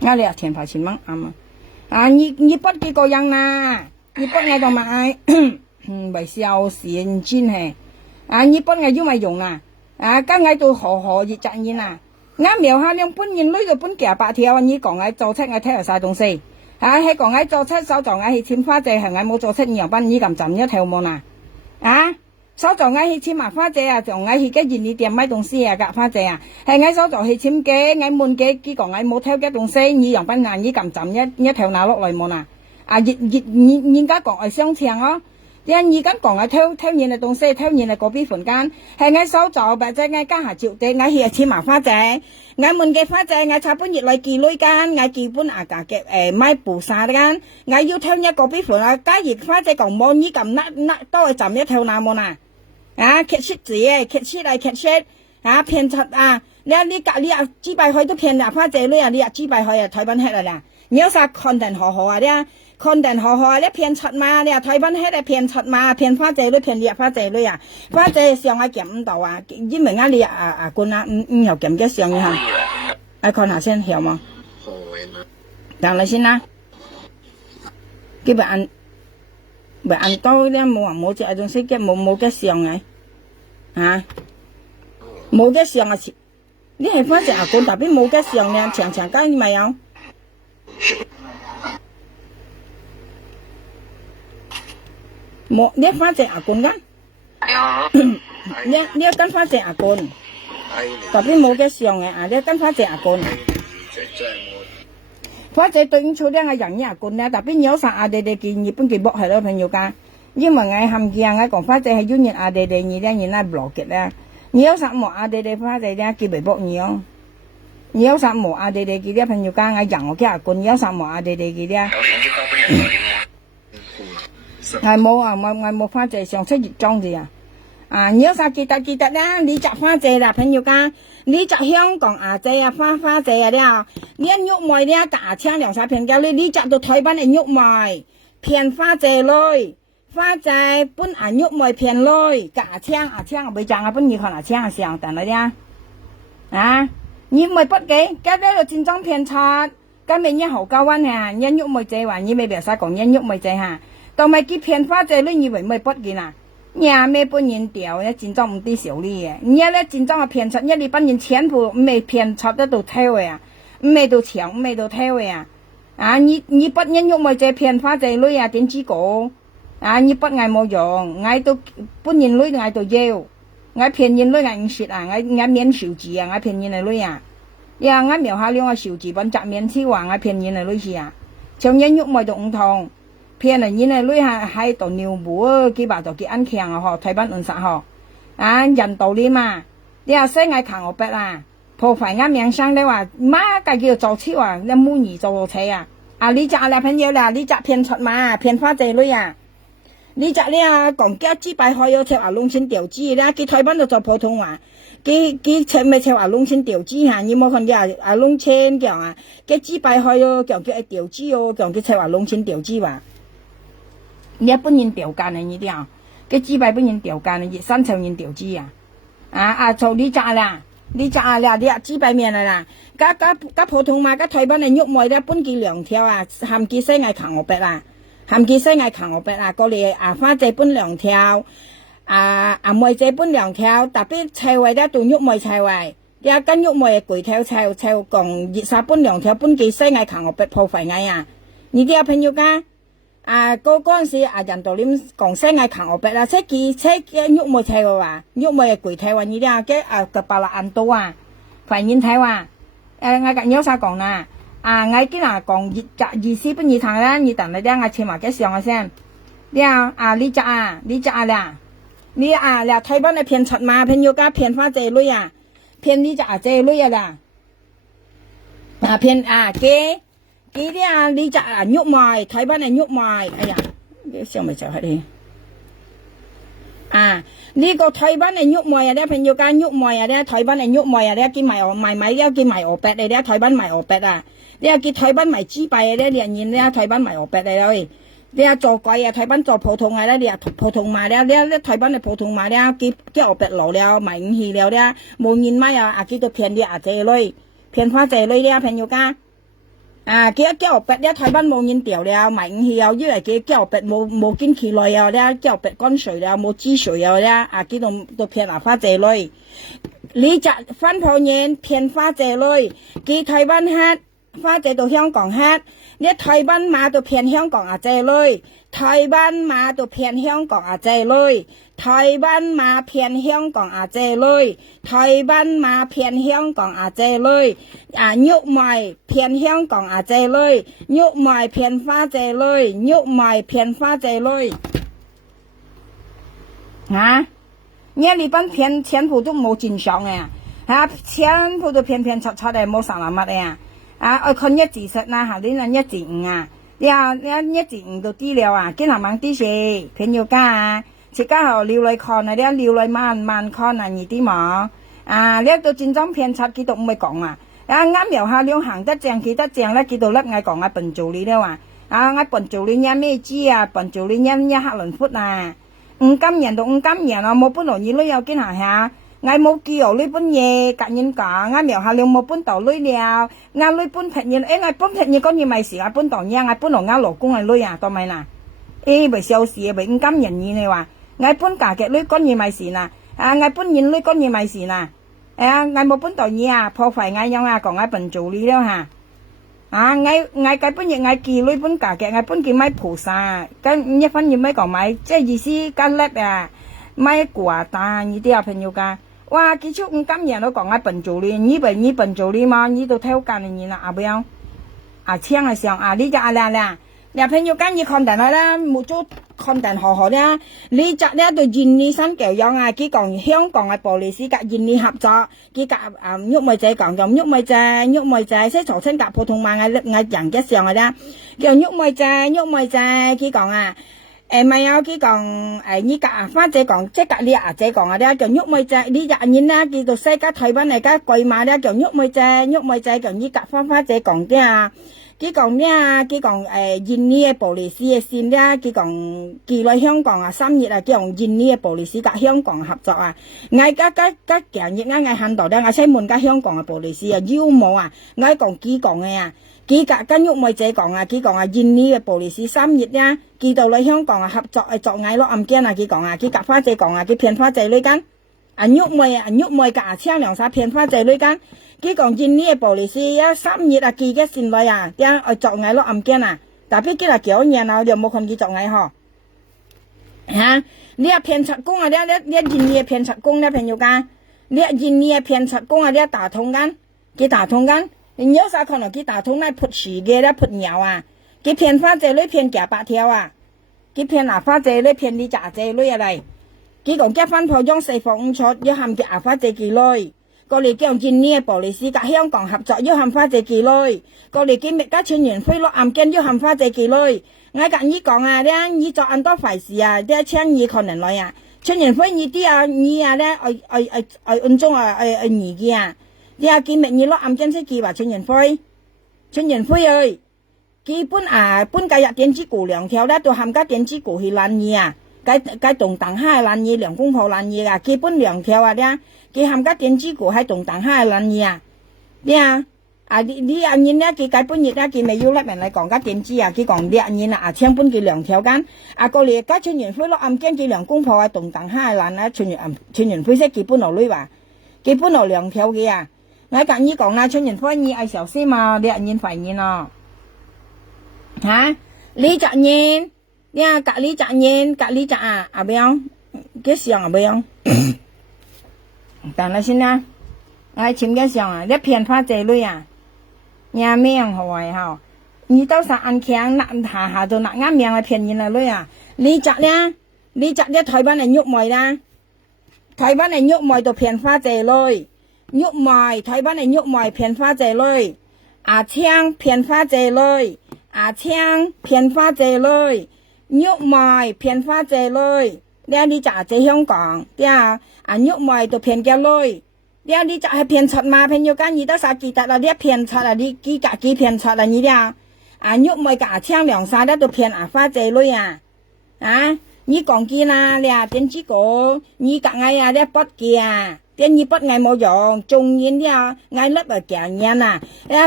我哋填牌簽啷啱你不幾個人啦你不我就買為笑善真係你不我要咪用啦今日到河熱責任啦啱苗下兩半年女就半夾8條你講我做出我睇下晒東西喺講我做出手就我去簽花仔係我冇做出二班你咁浸一條冇啦手就嗌去簽埋花姐就嗌去嘅現你店買東西夾花姐係嗌手就去簽嘅嗌滿嘅結果嗌冇挑嘅東西你用班你咁浸一條拿落嚟冇啦人家講係相搶哦人家講係挑人嘅東西挑人嘅嗰邊份間係嗌手就或者嗌家下照地嗌去簽埋花姐嗌滿嘅花姐嗌插半熱嚟幾類間嗌幾半價嘅買布沙間嗌要挑一個邊份加熱花姐講冇你咁甩都係浸一條拿冇啦揭切字揭切嚟揭切騙柒你隔你幾百塊都騙入花姐女你幾百塊台灣hết啦你有啥 content 河你 content 河你騙柒嘛你台灣hết騙柒嘛騙花姐女騙你花姐女花姐上檢唔到因為你官唔有檢嘅上看下先曉冇等你先啦基本上bởi ăn tôi đó mua chạy trong xích cái mua cái xiềng này mua cái xiềng đi hay phát triển con tapi mua cái xiềng này chẳng cái mày không mua đi phát triển con gắn đi căn phát triển con tapi mua cái xiềng này đi căn phát triển con ใจหมด 或者對應錯啲嘅人呀管咧，特別有啥阿弟弟建議本幾博係咯朋友家，因為我含見我講或者係要人阿弟弟你咧，你那邏輯咧，你有啥冇阿弟弟或者咧幾微博你哦，你有啥冇阿弟弟幾啲朋友家我人我幾下管，有啥冇阿弟弟幾啲？係冇啊，我冇花姐上出月裝字啊！啊，你有啥記得啦？你摘花姐啦，朋友家，你摘香港阿姐啊，花姐啊了，你一喐埋咧，價錢兩三片嘅，你摘到台灣嚟喐埋，片花姐來，花姐本啊喐埋片來，價錢啊錢啊未賺啊，本二看啊錢啊上，但係咧，啊，你咪不嘅，今日就戰爭片拆，今日一號交溫嚇，一喐埋姐話，你未別使講一喐埋姐嚇。同埋佢片花仔你以為咪不見啊？nhà mẹ bún nhìn tiểu nhá chính trong một tí xíu đi à, nhà là chính trong là片出，一你半年全部沒片出得到睇啊，沒到搶沒到睇啊，啊你不人用咪這片花仔女啊點知個？啊你不愛冇用，愛到半年女愛到要，愛片人女愛唔蝕啊，愛免手指啊，愛片人女啊，呀愛描下兩個手指本摘免錢話愛片人女是啊，像人用咪到唔同。片嚟演嚟女喺度尿布，幾百度幾安強啊！嗬，睇班亂殺嗬，啊人道理嘛，你話西嗌扛我筆啊，破壞啱名聲你話媽計叫做超啊，你母兒做車啊！啊你摘啦朋友啦，你摘片出嘛，片花仔女啊，你摘你啊講幾支擺開有條話弄錢掉紙啦，佢台灣就做普通話，佢切咪切話弄錢掉紙嚇，你冇看見啊弄錢講啊，幾支擺開有講叫掉紙哦，講佢切話弄錢掉紙話。你本人調間你啲啊，cái chỉ bài本人調間你三千人調資啊，做你炸啦，你只bài面啦，加普通嘛，加台灣人喐埋咧，本幾兩條啊，含幾西嗌扛我筆啊，含幾西嗌扛我筆啊，過嚟啊花仔本兩條，梅仔本兩條，特別菜位咧都喐埋菜位，你啊跟喐埋攰條菜講熱沙本兩條，本幾西嗌扛我筆破費嗌啊，你啲朋友家。嗰陣時人道點講聲嗌扛我筆啦，車喐冇車嘅話，喐冇係攰睇話你啲嘅個巴拉按到啊，反映睇話我嘅有啥講啦，我今日講意思不二堂啦，你等你啲我前埋嘅上嘅先，你摘啦，你台灣嘅片出嘛，片要加片花仔女啊，片你摘仔女啊啦，片嘅。幾啲啊？你摘啊喐埋，台灣人喐埋，哎呀，上咪就係你呢個台灣人喐埋啊！啲朋友間喐埋啊！啲台灣人喐埋啊！啲見賣米有見賣鵝筆嚟，啲台灣賣鵝筆啊！你又見台灣賣豬幣啊！啲連然啲台灣賣鵝筆嚟咯，你又做貴啊！台灣做普通啊！啲你又普通賣咧，啲台灣嘅普通賣咧，幾鵝筆落了，賣五氣了啲，冇人買啊！幾多片啲仔女，片花仔女啲朋友間。幾膠筆咧，台灣冇人掉了，賣五氣又因為幾膠筆冇見起來啊，咧膠筆乾水了，冇支水啊，咧幾度片花仔女，你摘翻泡人片花仔女，幾台灣黑花仔到香港黑，你台灣馬到片香港仔女，台灣馬到片香港仔女，台灣馬片香港仔女，台灣馬片香港仔女，喐埋片香港仔女，喐埋片花仔女，喐埋片花仔女，你班片全部都冇正常嘅，全部都片出嚟冇啥乜嘅。我看一字實啦，你一字五啊，你一字五到啲了啊，今日忙啲事，朋友家自家後撩嚟看啊，你撩嚟慢看啊，你啲冇你到戰爭片出幾度唔會講啊，啱又下兩行得正幾得正咧，幾度甩嗌講笨做你咧話，嗌笨做你一咩知啊，笨做你一黑輪闊啊，五金人到五金人啊，冇本來你都有見下。我冇叫你本嘢，隔人講，我描下了冇本道女了，我女本平嘢，我本平嘢講嘢咪事，我本當嘢，我本來我老公係女啊，當咪啦？咪小事，咪五金人意你話，我本嫁嘅女講嘢咪事啦，我本人女講嘢咪事啦，我冇本當嘢啊，破壞我樣啊，講我笨做你了嚇，我嘅本嘢我叫女本嫁嘅，我本叫咪菩薩，跟一分嘢咪講咪，即係意思跟叻啊，咪掛單呢啲啊朋友㗎。哇，幾出五今年都講喺本做哩，你本做哩嘛，你都睇好幹的你啦，阿不要，啊槍啊上啊，你就阿啦，你朋友間你看定啦，冇做看定好啦，你隻咧對印尼新教養啊，佢講香港嘅poli士甲印尼合作，佢甲喐妹仔講就喐妹仔，即係重新甲普通話嘅人嘅上嘅啦，叫喐妹仔，佢講啊。咪有佢講呢個花姐講，即係你阿姐講啊，咧叫喐妹仔，呢隻人啦，叫做世界台灣嚟家貴馬咧叫喐妹仔叫呢個花姐講啲啊，佢講咩啊？佢講印尼嘅poli士嘅線咧，佢講寄來香港啊，3月啊，叫印尼嘅poli士甲香港合作啊，嗌家近日嗌喊到咧，嗌西門加香港嘅poli士啊，腰冇啊，嗌講佢講嘅啊。佢跟喐妹仔講啊，佢講啊，印尼嘅poli士3月咧，佢到嚟香港啊合作作嗌落案件啊，佢講啊，佢夾花仔講啊，佢騙花仔女間，喐妹夾槍兩沙騙花仔女間，佢講印尼嘅poli士3月啊，佢嘅線來啊，啲作嗌落案件啊，但係佢係幾年啊，又冇看佢作嗌嗬，嚇，你係騙賊工啊，你印尼嘅騙賊工咧朋友間，你印尼嘅騙賊工啊，你打通間，佢打通間。你有啥可能佢打通嚟潑樹嘅咧潑鳥啊？佢騙花仔女騙假白條啊！佢騙牙花仔女騙你假仔女啊嚟！佢講結婚鋪裝4房5桌，要含嘅牙花仔幾女？過嚟叫印尼嘅poli士甲香港合作，要含花仔幾女？過嚟佢咪加全員飛落案件，要含花仔幾女？我甲你講啊，你做咁多壞事啊，啲請你可能來啊！全員飛你啲啊，你啊咧按中啊二嘅啊！你啊，佢明日落案件先佢話全人飛ơi，佢本計入電子股2條咧，都含加電子股去爛嘢啊，計動盪下爛嘢，兩公婆爛嘢啊，佢本2條啊咧，佢含加電子股喺動盪下爛嘢啊，你啊人咧，佢計本日咧，佢未要甩明嚟講加電子啊，佢講你人啊，搶本佢2條間，過嚟加全人飛落案件，佢兩公婆喺動盪下爛啊，全人飛識佢本落女話，佢本落2條嘅啊。我跟你講啦，全人歡迎愛小心嘛，你人歡迎咯，嚇？你責任，你啊隔離責任，隔離責啊，阿彪，幾時阿彪？但係先啦，我前幾上啊，你騙花仔女啊，nhà miệng hỏi hả? Như tao sa ăn khéng nặng hà rồi nặng ngã miệng là phiền nhìn là lôi à? Lý chặt nha, thời ban này nhục mồi ra, thời ban này nhục mồi đồ phiền pha dề lôi, nhục mồi, thời ban này nhục mồi phiền pha dề lôi, chang phiền pha dề lôi, chang phiền pha dề lôi, nhục mồi phiền pha dề lôi, đeo đi trả chế Hồng Kông, đeo nhục mồi đồ phiền kia lôi. Dia đi chạy hay phiền chặt mà phiền nhiều cái gì đó sao kỳ tại là dia phiền chặt là đi kỳ cả kỳ phiền chặt là như thế nhúc mày cả trang两三的都phiền phát dây luôn你講kia là là tiền chỉ cổ你cả ngày dia bắt kia tiền你bắt ngày冇用中年dia ngày lớp ở cả nhà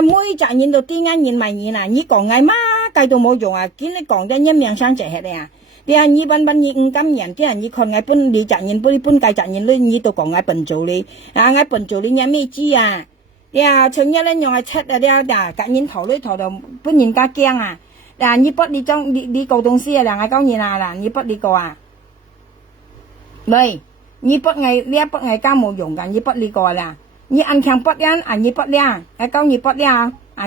mỗi trả nhìn đầu tiên ngày nhìn mày nhìn你講ngày má cái都冇用kiến你講dia nhân miệng sang trẻ hết dia你ban你5今年啲人你看ngày本你賺人本計賺人你都講ngày本做你ngày本做你咩知dia thường nhất lên用chết dia cả nhân thầu lấy thầu đầu本人家驚你bắt đi trong đi cầu đồng sĩ ngày cao nhìn là你bắt đi cầu đây你bắt ngày cao冇用㗎你bắt đi cầu你ăn khang bắt ăn你bắt ngày cao你bắt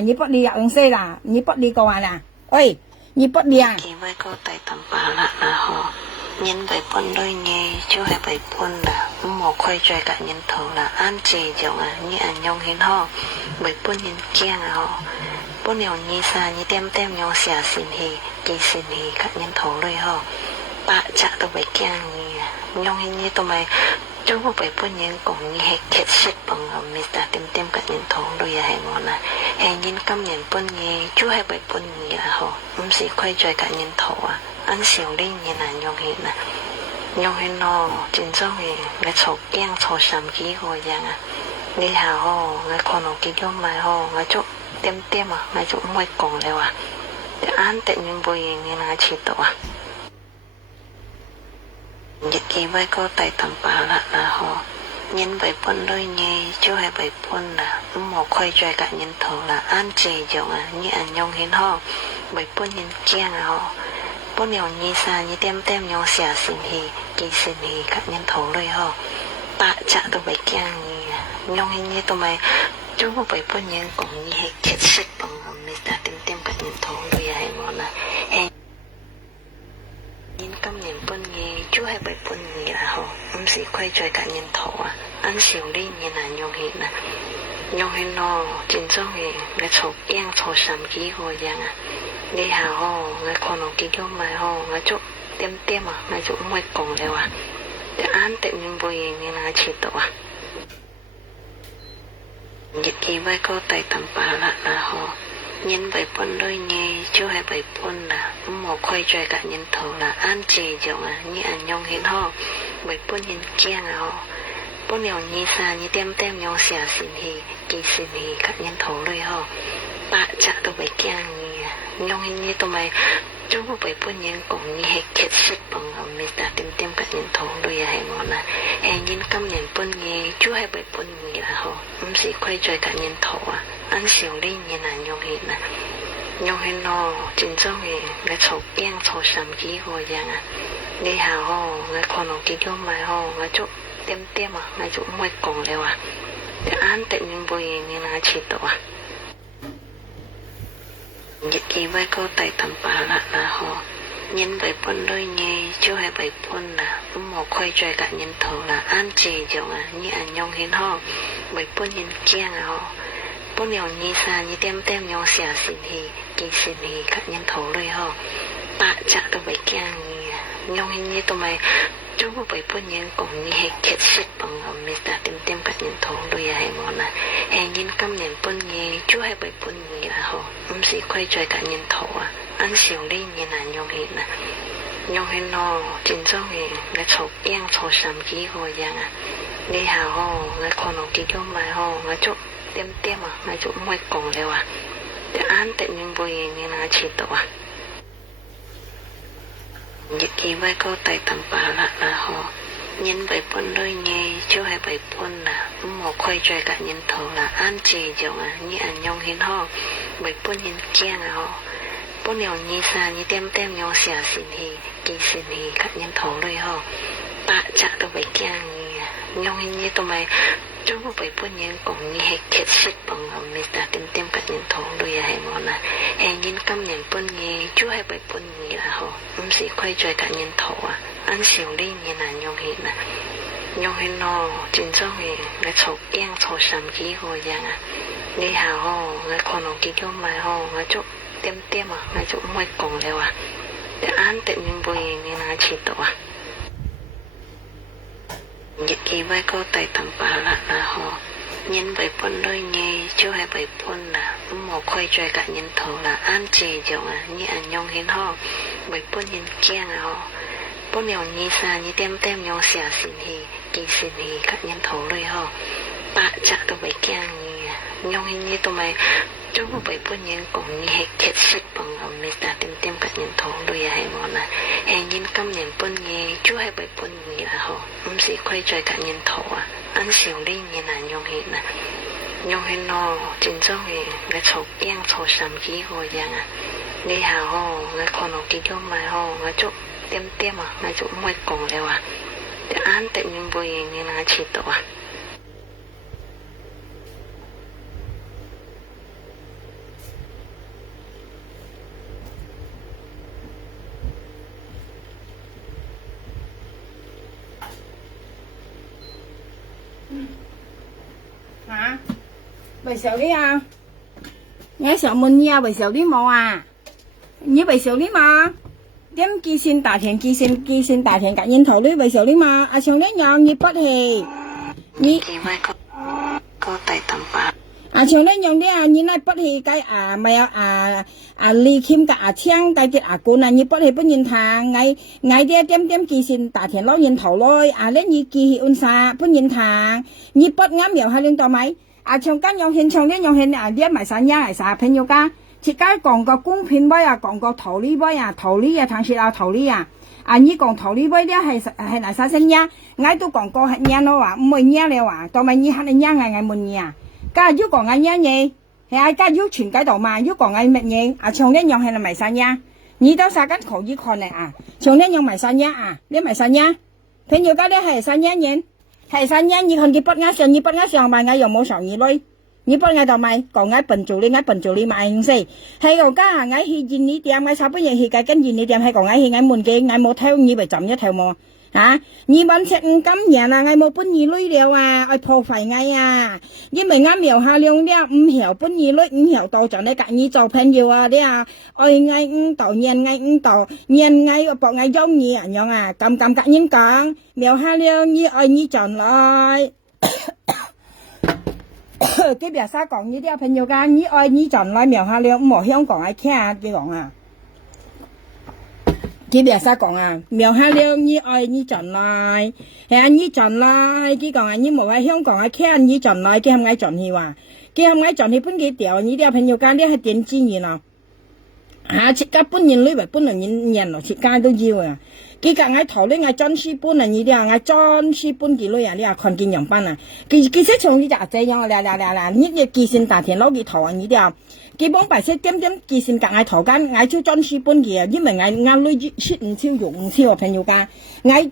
你bắt đi ứng xe là你bắt đi cầu ơi你bắt đi kỳ với cô tại tầm bà là họ nhân vậy bọn đôi nghe chú hay vậy bọn là một khoai chơi cả nhân thầu là ăn chè giống như ăn nhông hiến ho bởi bọn nhân kiêng họ bọn nhiều như xa như tem nhau xả xin hì kỳ xin hì các nhân thầu đôi họ bà chả tụi vậy kiêng như nhông hiến như tụi mày chú một vậy bọn nhân cũng như hay kết xích bằng mình ta tem các nhân thầu đôi hay ngon hay nhân căm nhân bọn nghe chú hay vậy bọn nghe họ sẽ khoai chơi cả nhân thầu ăn xỉu đi như là nhông hiến nó chính xác thì người sầu kiêng sầu sầm ký rồi dạng đi hào ho người con nó kí cho mày ho người chỗ tem người chỗ mày còn đều để ăn tệ nhưng vui như là chỉ tổ nhật ký với cô tại tầm bà là họ nhân vậy bọn đôi nghe chú hay vậy bọn là một khoai chơi cả nhân thầu là ăn chè giống như ăn nhông hiến ho bởi bọn nhân kiêng họ bọn nhiều như xa như tem nhau xả xin hì kỳ xin hì các nhân thầu đôi ho bà chả tôi phải kêu gì nhung hình như tôi mày chú có phải phân nhân còn như hay chết sức bằng người ta tìm cả những thổ vì hay ngon là hay nhìn căm nhìn phân gì chú hay phải phân gì là họ sĩ quay chơi cả nhân thổ à ăn xỉu đi như là nhung hình nó chính xác thì người chụp yên chụp sắm kỹ hồi giang à đi hào ho người con nó kỹ cho mày ho người chụp tiêm à người chụp mới cùng đều à để ăn tự nhiên vui như là chỉ tổ à nhật ký với cô tay tầm bà là họ nhân bảy phân đôi nhé chú hay bảy phân là một quay chơi cả nhân thổ là ăn chỉ giống à như ăn nhung hình ho bảy phân nhân kiêng à ho bốn nhiều như xa như tem nhau xẻ xin hì kỳ xin hì cả nhân thổ rồi ho bà chả tôi bảy kiêng nhung hình như tôi mày chú có bảy phân nhân cũng như hay chết sức bằng người ta tìm cả nhân thổ rồi hay ngon là hay nhìn căm nhìn phân gì chú hay bảy phân gì là họ sĩ quay chơi cả nhân thổ à ăn xỉu đi như là nhung hình nó chính xác thì người chụp yên chụp sắm kỹ hồi giang à đi hào ho người con nó kỹ cho mày ho người chụp tiêm à người chụp mới cùng đều à để ăn tự nhiên vui như là chỉ tổ à nhật ký với cô tay tầm bà là họ nhân bảy phân đôi nhé chú hay bảy phân là một quay chơi cả nhân thổ là ăn chỉ giống à như ăn nhung hình ho bảy phân nhân kiêng à họ bốn nhiều như xa như tem nhau xẻ xin hì kỳ xin hì cả nhân thổ rồi ho bà chả tôi phải kiêng gì nhung hình như tôi mày chú có bảy phân nhân cũng như hay chết sức bằng người ta tìm cả nhân thổ rồi hay ngon là hay nhìn căm nhìn phân gì chú hay bảy phân gì là họ sĩ quay chơi cả nhân thổ à ăn xỉu đi như là nhung hình nó chính xác thì người chụp yên chụp sắm kỹ hồi giang à đi hào ho người con nó kỹ cho mày ho người chụp tiêm à người chụp mới cùng đều à để ăn tự nhiên vui như là chỉ tổ à nhật ký với cô tay tầm bà là họ nhân bảy phân đôi nhé chú hay bảy phân là một quay chơi cả nhân thổ là ăn chỉ giống à như ăn nhung hình ho bảy phân nhân kiêng à họ bốn nhiều như xa như tem nhau xẻ xin hì kỳ xin hì cả nhân thổ rồi ho bà chả tôi phải kiêng nhung hình như tôi mày chú có bảy phân nhân cũng như hay chết sức bằng người ta tìm cả nhân thổ rồi hay ngon là hay nhìn căm nhìn phân gì chú hay bảy phân gì là họ sĩ quay chơi cả nhân thổ à ăn xỉu đi như là nhung hình nó chính xác thì người chụp yên chụp sắm kỹ hồi giang à đi hào ho người con nó kỹ cho mày ho người chụp tiêm à người chụp mới cùng đều à để ăn tự nhiên vui như là chỉ tổ à nhật ký với cô tay tầm bà là họ nhân bảy phân đôi nhé chú hay bảy phân là một quay chơi cả nhân thổ là ăn chỉ giống à như ăn nhung hình ho bảy phân nhân kiêng à họ bốn nhiều như xa như tem nhau xẻ xin hì kỳ xin hì cả nhân thổ rồi ho bà chả tôi phải kiêng nhung hình như tôi mày chú có bảy phân nhân cũng như hay chết sức bằng người ta tìm cả nhân thổ rồi hay ngon là hay nhìn căm nhìn phân gì chú hay bảy phân gì là họ sĩ quay chơi cả nhân thổ à ăn xỉu đi như là nhung hình nó chính xác thì người chụp yên chụp sắm kỹ hồi giang à đi hào ho người con nó kỹ cho mày ho người chụp tiêm à người chụp mới cùng đều à để ăn tự nhiên vui như là chỉ tổ à hả bà sợ đi à nghe sợ mình nha bà sợ đi mò à như bà sợ đi mà đem kỳ xin tả thiện cả nhân thổ đi bà sợ đi mà à xong đấy nhon như bắt hề như cô tay tầm bà à xong đấy nhon đi à như này bắt hề cái à mày ly kim cả chiang cái tiệt cô này như bắt hề bắt nhân thang ngày đi đem kỳ xin tả thiện lo nhân thổ rồi à lấy như kỳ ôn sa bắt nhân thang như bắt ngắm nhiều hai lên tao máy à trong các nhau hiện trong đấy nhau hiện à đi买三样买啥朋友噶即解講個公平杯啊，講個桃李杯啊，桃李啊，同時有桃李啊，啊你講桃李杯咧係哪啥聲呀？我都講過係嘢咯話，唔會嘢了話，當咪你係你嘢係冇嘢啊？家如果講嘢嘢，係啊家如全解度嘛，如果講嘢乜嘢啊，從呢樣係咪生呀？你都殺緊可以看嚟啊，從呢樣咪生呀啊，你咪生呀？朋友家咧係生呀人。係啥嘢？你看佢不啱上，你不啱上咪嗌又冇上二女，你不嗌就咪講嗌笨做你咪唔死。係個家嗌去見你點，嗌差不多去計跟見你點，係講嗌去嗌門嘅，嗌冇睇你咪浸一條冇。hả nhi ban sẽ cắm nhà là ngày một bún nhi lưới đeo à ai phô phải ngay à nhưng mà ngắm hiểu hà liêu đeo hiểu bún nhi lưới hiểu tàu chẳng đây cả nhi tàu pen nhiều à đấy à ơi ngay tàu nhiên ngay bọn ngay giống nhi à nhong à cầm cả những con hiểu hà liêu nhi ơi nhi chọn lại cái bia sa còn như đeo pen nhiều gan nhi ơi nhi chọn lại hiểu hà liêu mỏ hiông còn ai kia cái còn à cái bia sa còn à miêu hà liêu như ai như chọn lại hay anh như chọn lại cái còn anh như một ai香港ai kia anh như chọn lại cái hôm nay chọn hi à cái hôm nay chọn hi bún cái tiểu như đeo朋友間啲係點知嘢咯啊切家本人女為本人人咯切家都要啊cái cả ngày thầu lên ngày chân si bún là như đeo ngày chân si bún cái lối à đi à còn kinh nghiệm ban à cái sẽ從啲就這樣啦呢個記性大田攞cái頭啊như đeo cái bóng bài sẽ點記性隔ngày頭間ngày超真是本嘅，因為ngày女出唔超用唔超朋友間，ngày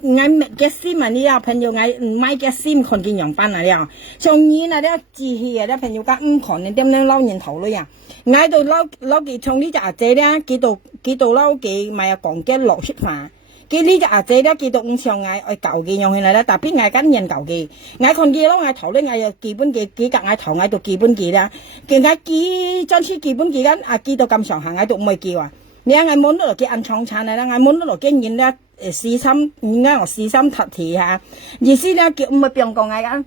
嘅心嘛呢啊朋友ngày唔買嘅心看見樣班啊呢，從而那啲志氣啊啲朋友間唔可能點樣撈人頭女啊，ngày到撈佢從呢隻阿姐咧，佢到撈佢咪啊講嘅落雪化。cái lý do thế đó cái động sòng ngày ở cầu cái nhau này là đặc biệt ngày cá nhân cầu cái ngày còn kia đó ngày thầu đấy ngày kỳ bên cái cả ngày thầu ngày tụ kỳ bên kia đó cái ngày kỳ chân sĩ kỳ bên kia đó à kỳ tụ cầm sòng hàng ngày tụ mười kỳ à nếu ngày muốn đó cái ăn chong chan này là ngày muốn đó cái nhìn đó xí xăm nghe ở xí xăm thật thì ha gì xí đó kiểu mà biển còn ngày ăn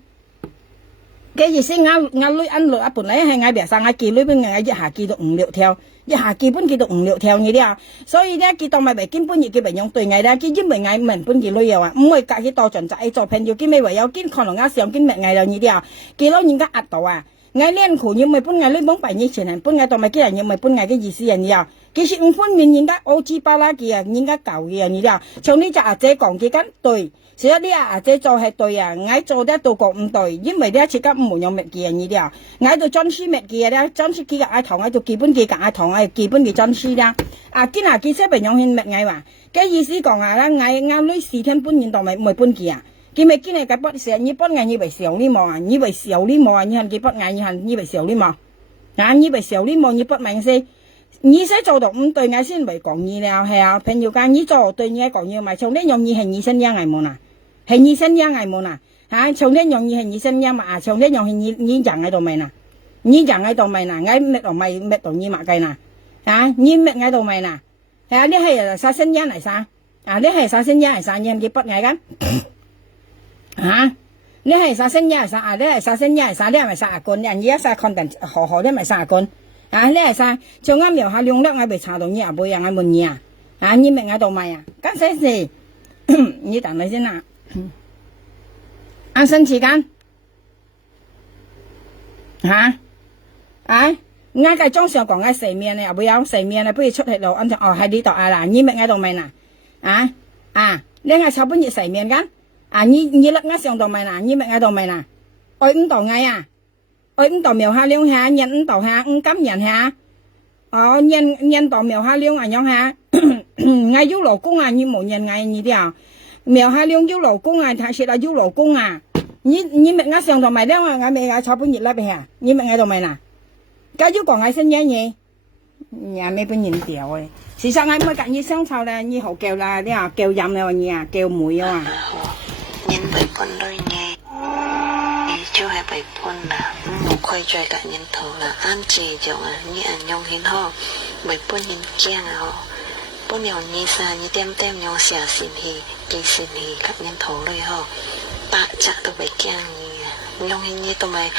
cái gì xí ngày lưỡi ăn lưỡi bữa nay hay ngày bẻ sang ngày kỳ lưỡi bên ngày hạ kỳ tụ liệu theo hạ kỳ bên kỳ tụ liệu theo như thế à所以咧，佢當咪根本嘢佢咪用對藝啦，佢因為藝文本嘅旅遊啊，唔係隔佢多盡就係做朋友，佢咪唯有見可能啱上見咩藝就呢啲啊，佢攞人家壓到啊，藝練苦要咪本藝你幫擺你前人，本藝當咪啲人要咪本藝嘅意思人呀，其實唔分面人家歐智巴拉嘅啊，人家舊嘅呢啲啊，從呢隻阿姐講嘅緊對。所以啲阿姐做係對啊，我做得到個唔對，因為啲切格唔用乜嘢呢啲啊，我到真書乜嘢咧，真書幾個嗌堂，我做基本嘅嗌堂，係基本嘅真書啦。啊，見下見識咪用獻乜嘢話？嘅意思講下啦，我女4天半年當咪唔係半期啊，佢咪見你嘅筆成日筆藝以為少呢毛啊，以為少呢毛啊，你係嘅筆藝，你係以為少呢毛，啊，以為少呢毛你筆名先。你使做到唔對，我先咪講你了，係啊，朋友間你做對你講嘢咪從呢樣嘢係你身樣係冇啦。係你身樣係冇啦，嚇！從呢樣嘢係你身樣嘛，從呢樣係你人喺度咪啦，你人喺度咪啦，我咩度咪咩度你嘛計啦，嚇！你咩喺度咪啦，係啊！呢係啥身樣嚟啥？啊！呢係啥身樣嚟啥？你唔記不嗌㗎？嚇！呢係啥身樣嚟啥？啊！呢係啥身樣嚟啥？呢係咪啥棍？人而家啥 content 何呢咪啥棍？啊！呢係啥？從啱描下兩粒我被查到你啊，背人我問你啊，啊！你咩喺度咪啊？咁細事，你等佢先啦。安生時間嚇啊！啱嘅裝上講嘅四面咧，不要四面咧，不如出去路安哦喺呢度啊嗱，你咪喺度咪嗱你係手本熱四面㗎啊！你甩啱上度咪嗱，你咪喺度咪嗱，愛五度嗌啊，愛五度苗下兩下，人五度下五金人下，哦人度苗下兩啊樣下，嗌要勞工啊，你冇人嗌你啲啊。苗下兩要勞工啊，睇實啊要勞工啊！你咪啱上度咪咧，我咪嗌炒半熱啦，俾啊！你咪喺度咪嗱，假如講嗌新嘢嘢，也未半年掉嘅。事實嗌咪隔熱香臭咧，你好叫啦，你話叫飲又你啊，叫梅啊嘛。nhân bảy quân đôi nhé chưa hay bảy quân là một khoai chơi cả nhân thầu là an trì giống à như ăn nhông hin ho bảy quân nhân kiêng à ho bún nhiều như sa như tem nhau xả xin hi cây xin hi các nhân thầuเลยho tạ chặt tụi bảy kiêng như nhông hin như tụi mày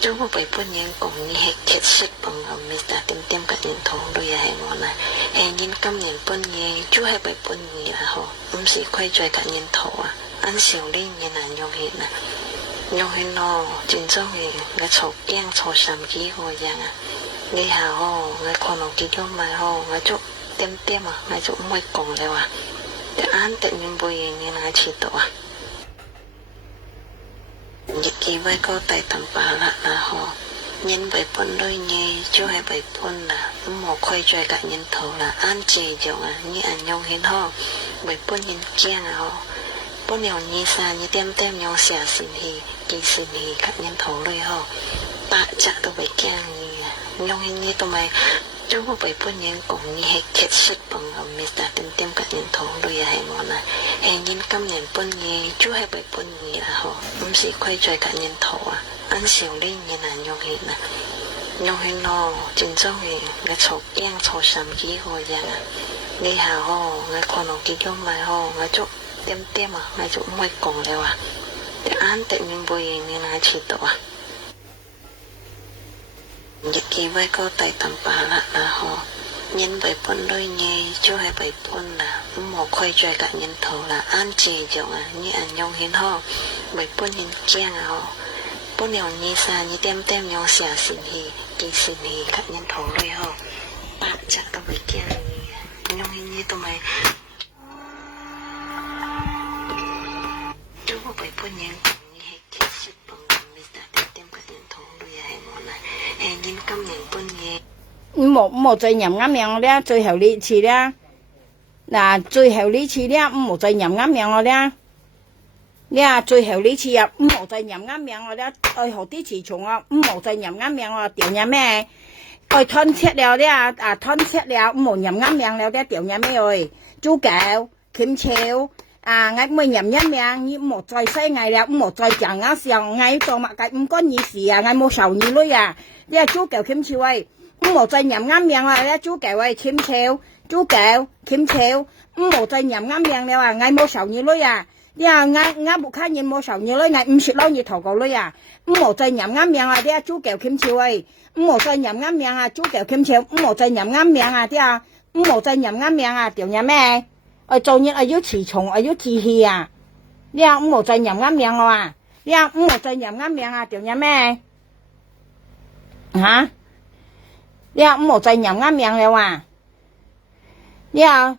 chúng một bảy quân nhân cũng như hết thiệt sức bằng mình ta tem các nhân thầuเลยà hay món này hay nhân cam nhân quân như chú hay bảy quân như là ho sĩ khoai chơi cả nhân thầu à ăn xỉu đi như là nhông hin nó chính trong thì là chậu kiêng chậu sắm ký hồi dạng à đi hà ho người còn ở ký trong mà ho người chỗ tem à người chỗ mới cổng rồi à để ăn tự nhiên bùi như là chỉ tổ à dịch kỳ với câu tay tầm bà là ho nhân bảy phân đôi nhé chú hay bảy phân là một khoai chơi cả nhân thầu là ăn chè giống à như ăn nhông hin ho bảy phân nhân kiêng à ho 不了你啥你点点用下心去几时去看人头เลย吼ปะจะตัวไปแกงนี่ยองให้นี่ตัวไม่จูบไปปุ่นยังกงนี่ให้เข็ดสุดปังเอามิสตาเต็มเต็มกับยันทองเลยให้หมดนะให้ยินกำยันปุ่นนี่จูให้ไปปุ่นนี่ละฮะมันสิค่อยใจกับยันทองอันเสียวเล่นยันนั่นยองให้นะยองให้นอจินจ้องเองกระชกแย่งโชว์สามกี้หัวยังนี่หาฮองานคนออกกินย่อมมาฮองานจุเต็มเต็มอ่ะงานจุไม่กงเลยว่ะแต่อันแต่ยินบุยนี่นะชีตัวอยากกินไว้ก็ไต่ตำปลาละนะฮะยันใบพ่นด้วยเงยช่วยใบพ่นนะหมอคอยช่วยกับยันเท่าละอันเจียจงอ่ะนี่อันยองเห็นฮะใบพ่นยันเกี้ยงอ่ะปุ่นเหนียวนี่ซานี่เต็มเต็มยองเสียสินฮีกินสินฮีกับยันเท่าเลยฮะปะจะต้องไปเกี้ยงนี่ยองเห็นนี่ตัวไหมดูว่าใบพ่นยังนี่ให้คิดสุดปังมิสตาเต็มเต็มกับยันเท่าเลยให้หมดนะให้ยินกำยันปุ่นเงย冇再飲啱樣咧，最後呢次咧，嗱最後呢次咧，冇再飲啱樣我咧，呢最後呢次啊，冇再飲啱樣我咧，愛學啲詞蟲啊，冇再飲啱樣我掉嘢咩？愛吞切了咧，吞切了，冇飲啱樣了咧，掉嘢咩喂？豬腳、鉗超。我咪飲一命，你莫再西嗌了，莫再講啊上嗌做乜嘅唔關你事啊，我冇受你女啊，你係豬腳鉗超喂，莫再飲啱命啊，你豬腳喂鉗超，豬腳鉗超，莫再飲啱命了啊，我冇受你女啊，你啊我冇看見冇受你女，我唔識撈你頭個女啊，莫再飲啱命啊，你豬腳鉗超喂，莫再飲啱命啊，豬腳鉗超，莫再飲啱命啊，啲啊，莫再飲啱命啊，條嘢咩？做嘢要持重，要持氣啊！你啊冇再飲啱命我啊！你啊冇再飲啱命啊！條嘢咩？嚇！你啊冇再飲啱命了啊！你啊，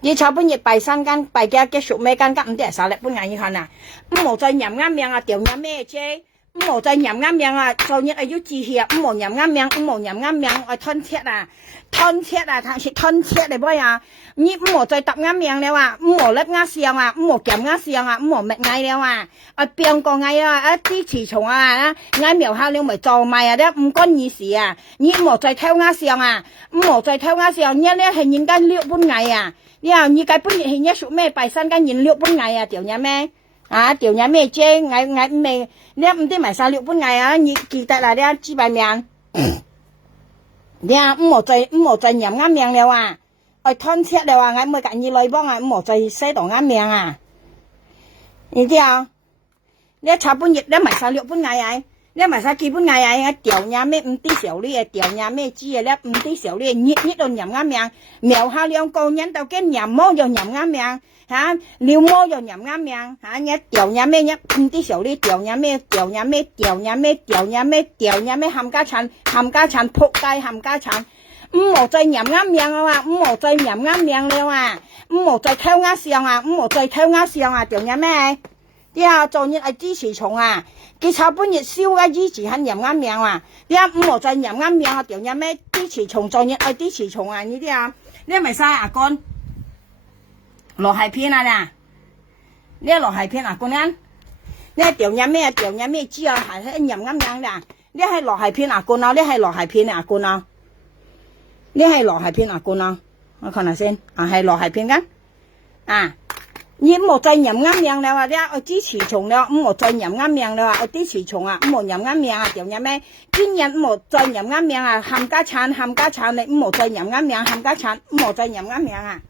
你炒半日拜三間拜幾結束咩間唔得曬嚟半眼一看啊！冇再飲啱命啊！條嘢咩啫？冇再飲啱命啊！做嘢要持氣啊！冇飲啱命，冇飲啱命，我吞切啊！吞切啊！他是吞切嚟噃呀！你冇再答啱命了啊！冇甩啱上啊！冇夾啱上啊！冇搣嗌了啊！邊個嗌啊？啲雌蟲啊！嗌苗下了咪做埋啊！啲唔關你事啊！你冇再偷啱上啊！冇再偷啱上，你咧係人家六本嗌啊！你話你計本日係一屬咩拜山間人六本嗌啊？條嘢咩？條嘢咩啫？嗌咩？你唔知埋晒六本嗌啊！你記得啦！你幾百命？你啊冇再飲啱命了啊！吞切了啊！我咪揀你來幫啊！冇再洗到啱命啊！你知啊？你炒半日你埋晒六本嗌啊！你埋晒幾本嗌啊！掉嘢咩唔啲小呢？掉嘢咩知啊？你唔啲小呢？熱到飲啱命，苗下兩個人到跟飲魔又飲啱命嚇，尿魔又飲啱命嚇！你掉嘢咩一唔啲小呢？掉嘢咩冚家產仆街冚家產！冇再飲啱命啊！冇再飲啱命了啊！冇再偷啱上啊！冇再偷啱上啊！條嘢咩？啲啊做嘢係支持蟲啊！佢炒半日燒嘅支持肯飲啱命啊！啲啊冇再飲啱命啊！條嘢咩？支持蟲做嘢係支持蟲啊！呢啲啊，你係咪晒牙乾？落係片啊啦！你落係片牙乾啊！你條嘢咩？條嘢咩知啊？係飲啱命啦！你係落係片牙乾啊！你係落係片牙乾啊！你係羅係片牙冠啊！我看下先，係羅係片㗎你冇再飲啱命了啊！你我支持蟲了，冇再飲啱命了啊！我支持蟲啊！冇飲啱命啊！條嘢咩？今日冇再飲啱命啊！冚家產你冇再飲啱命，冚家產冇再飲啱命啊！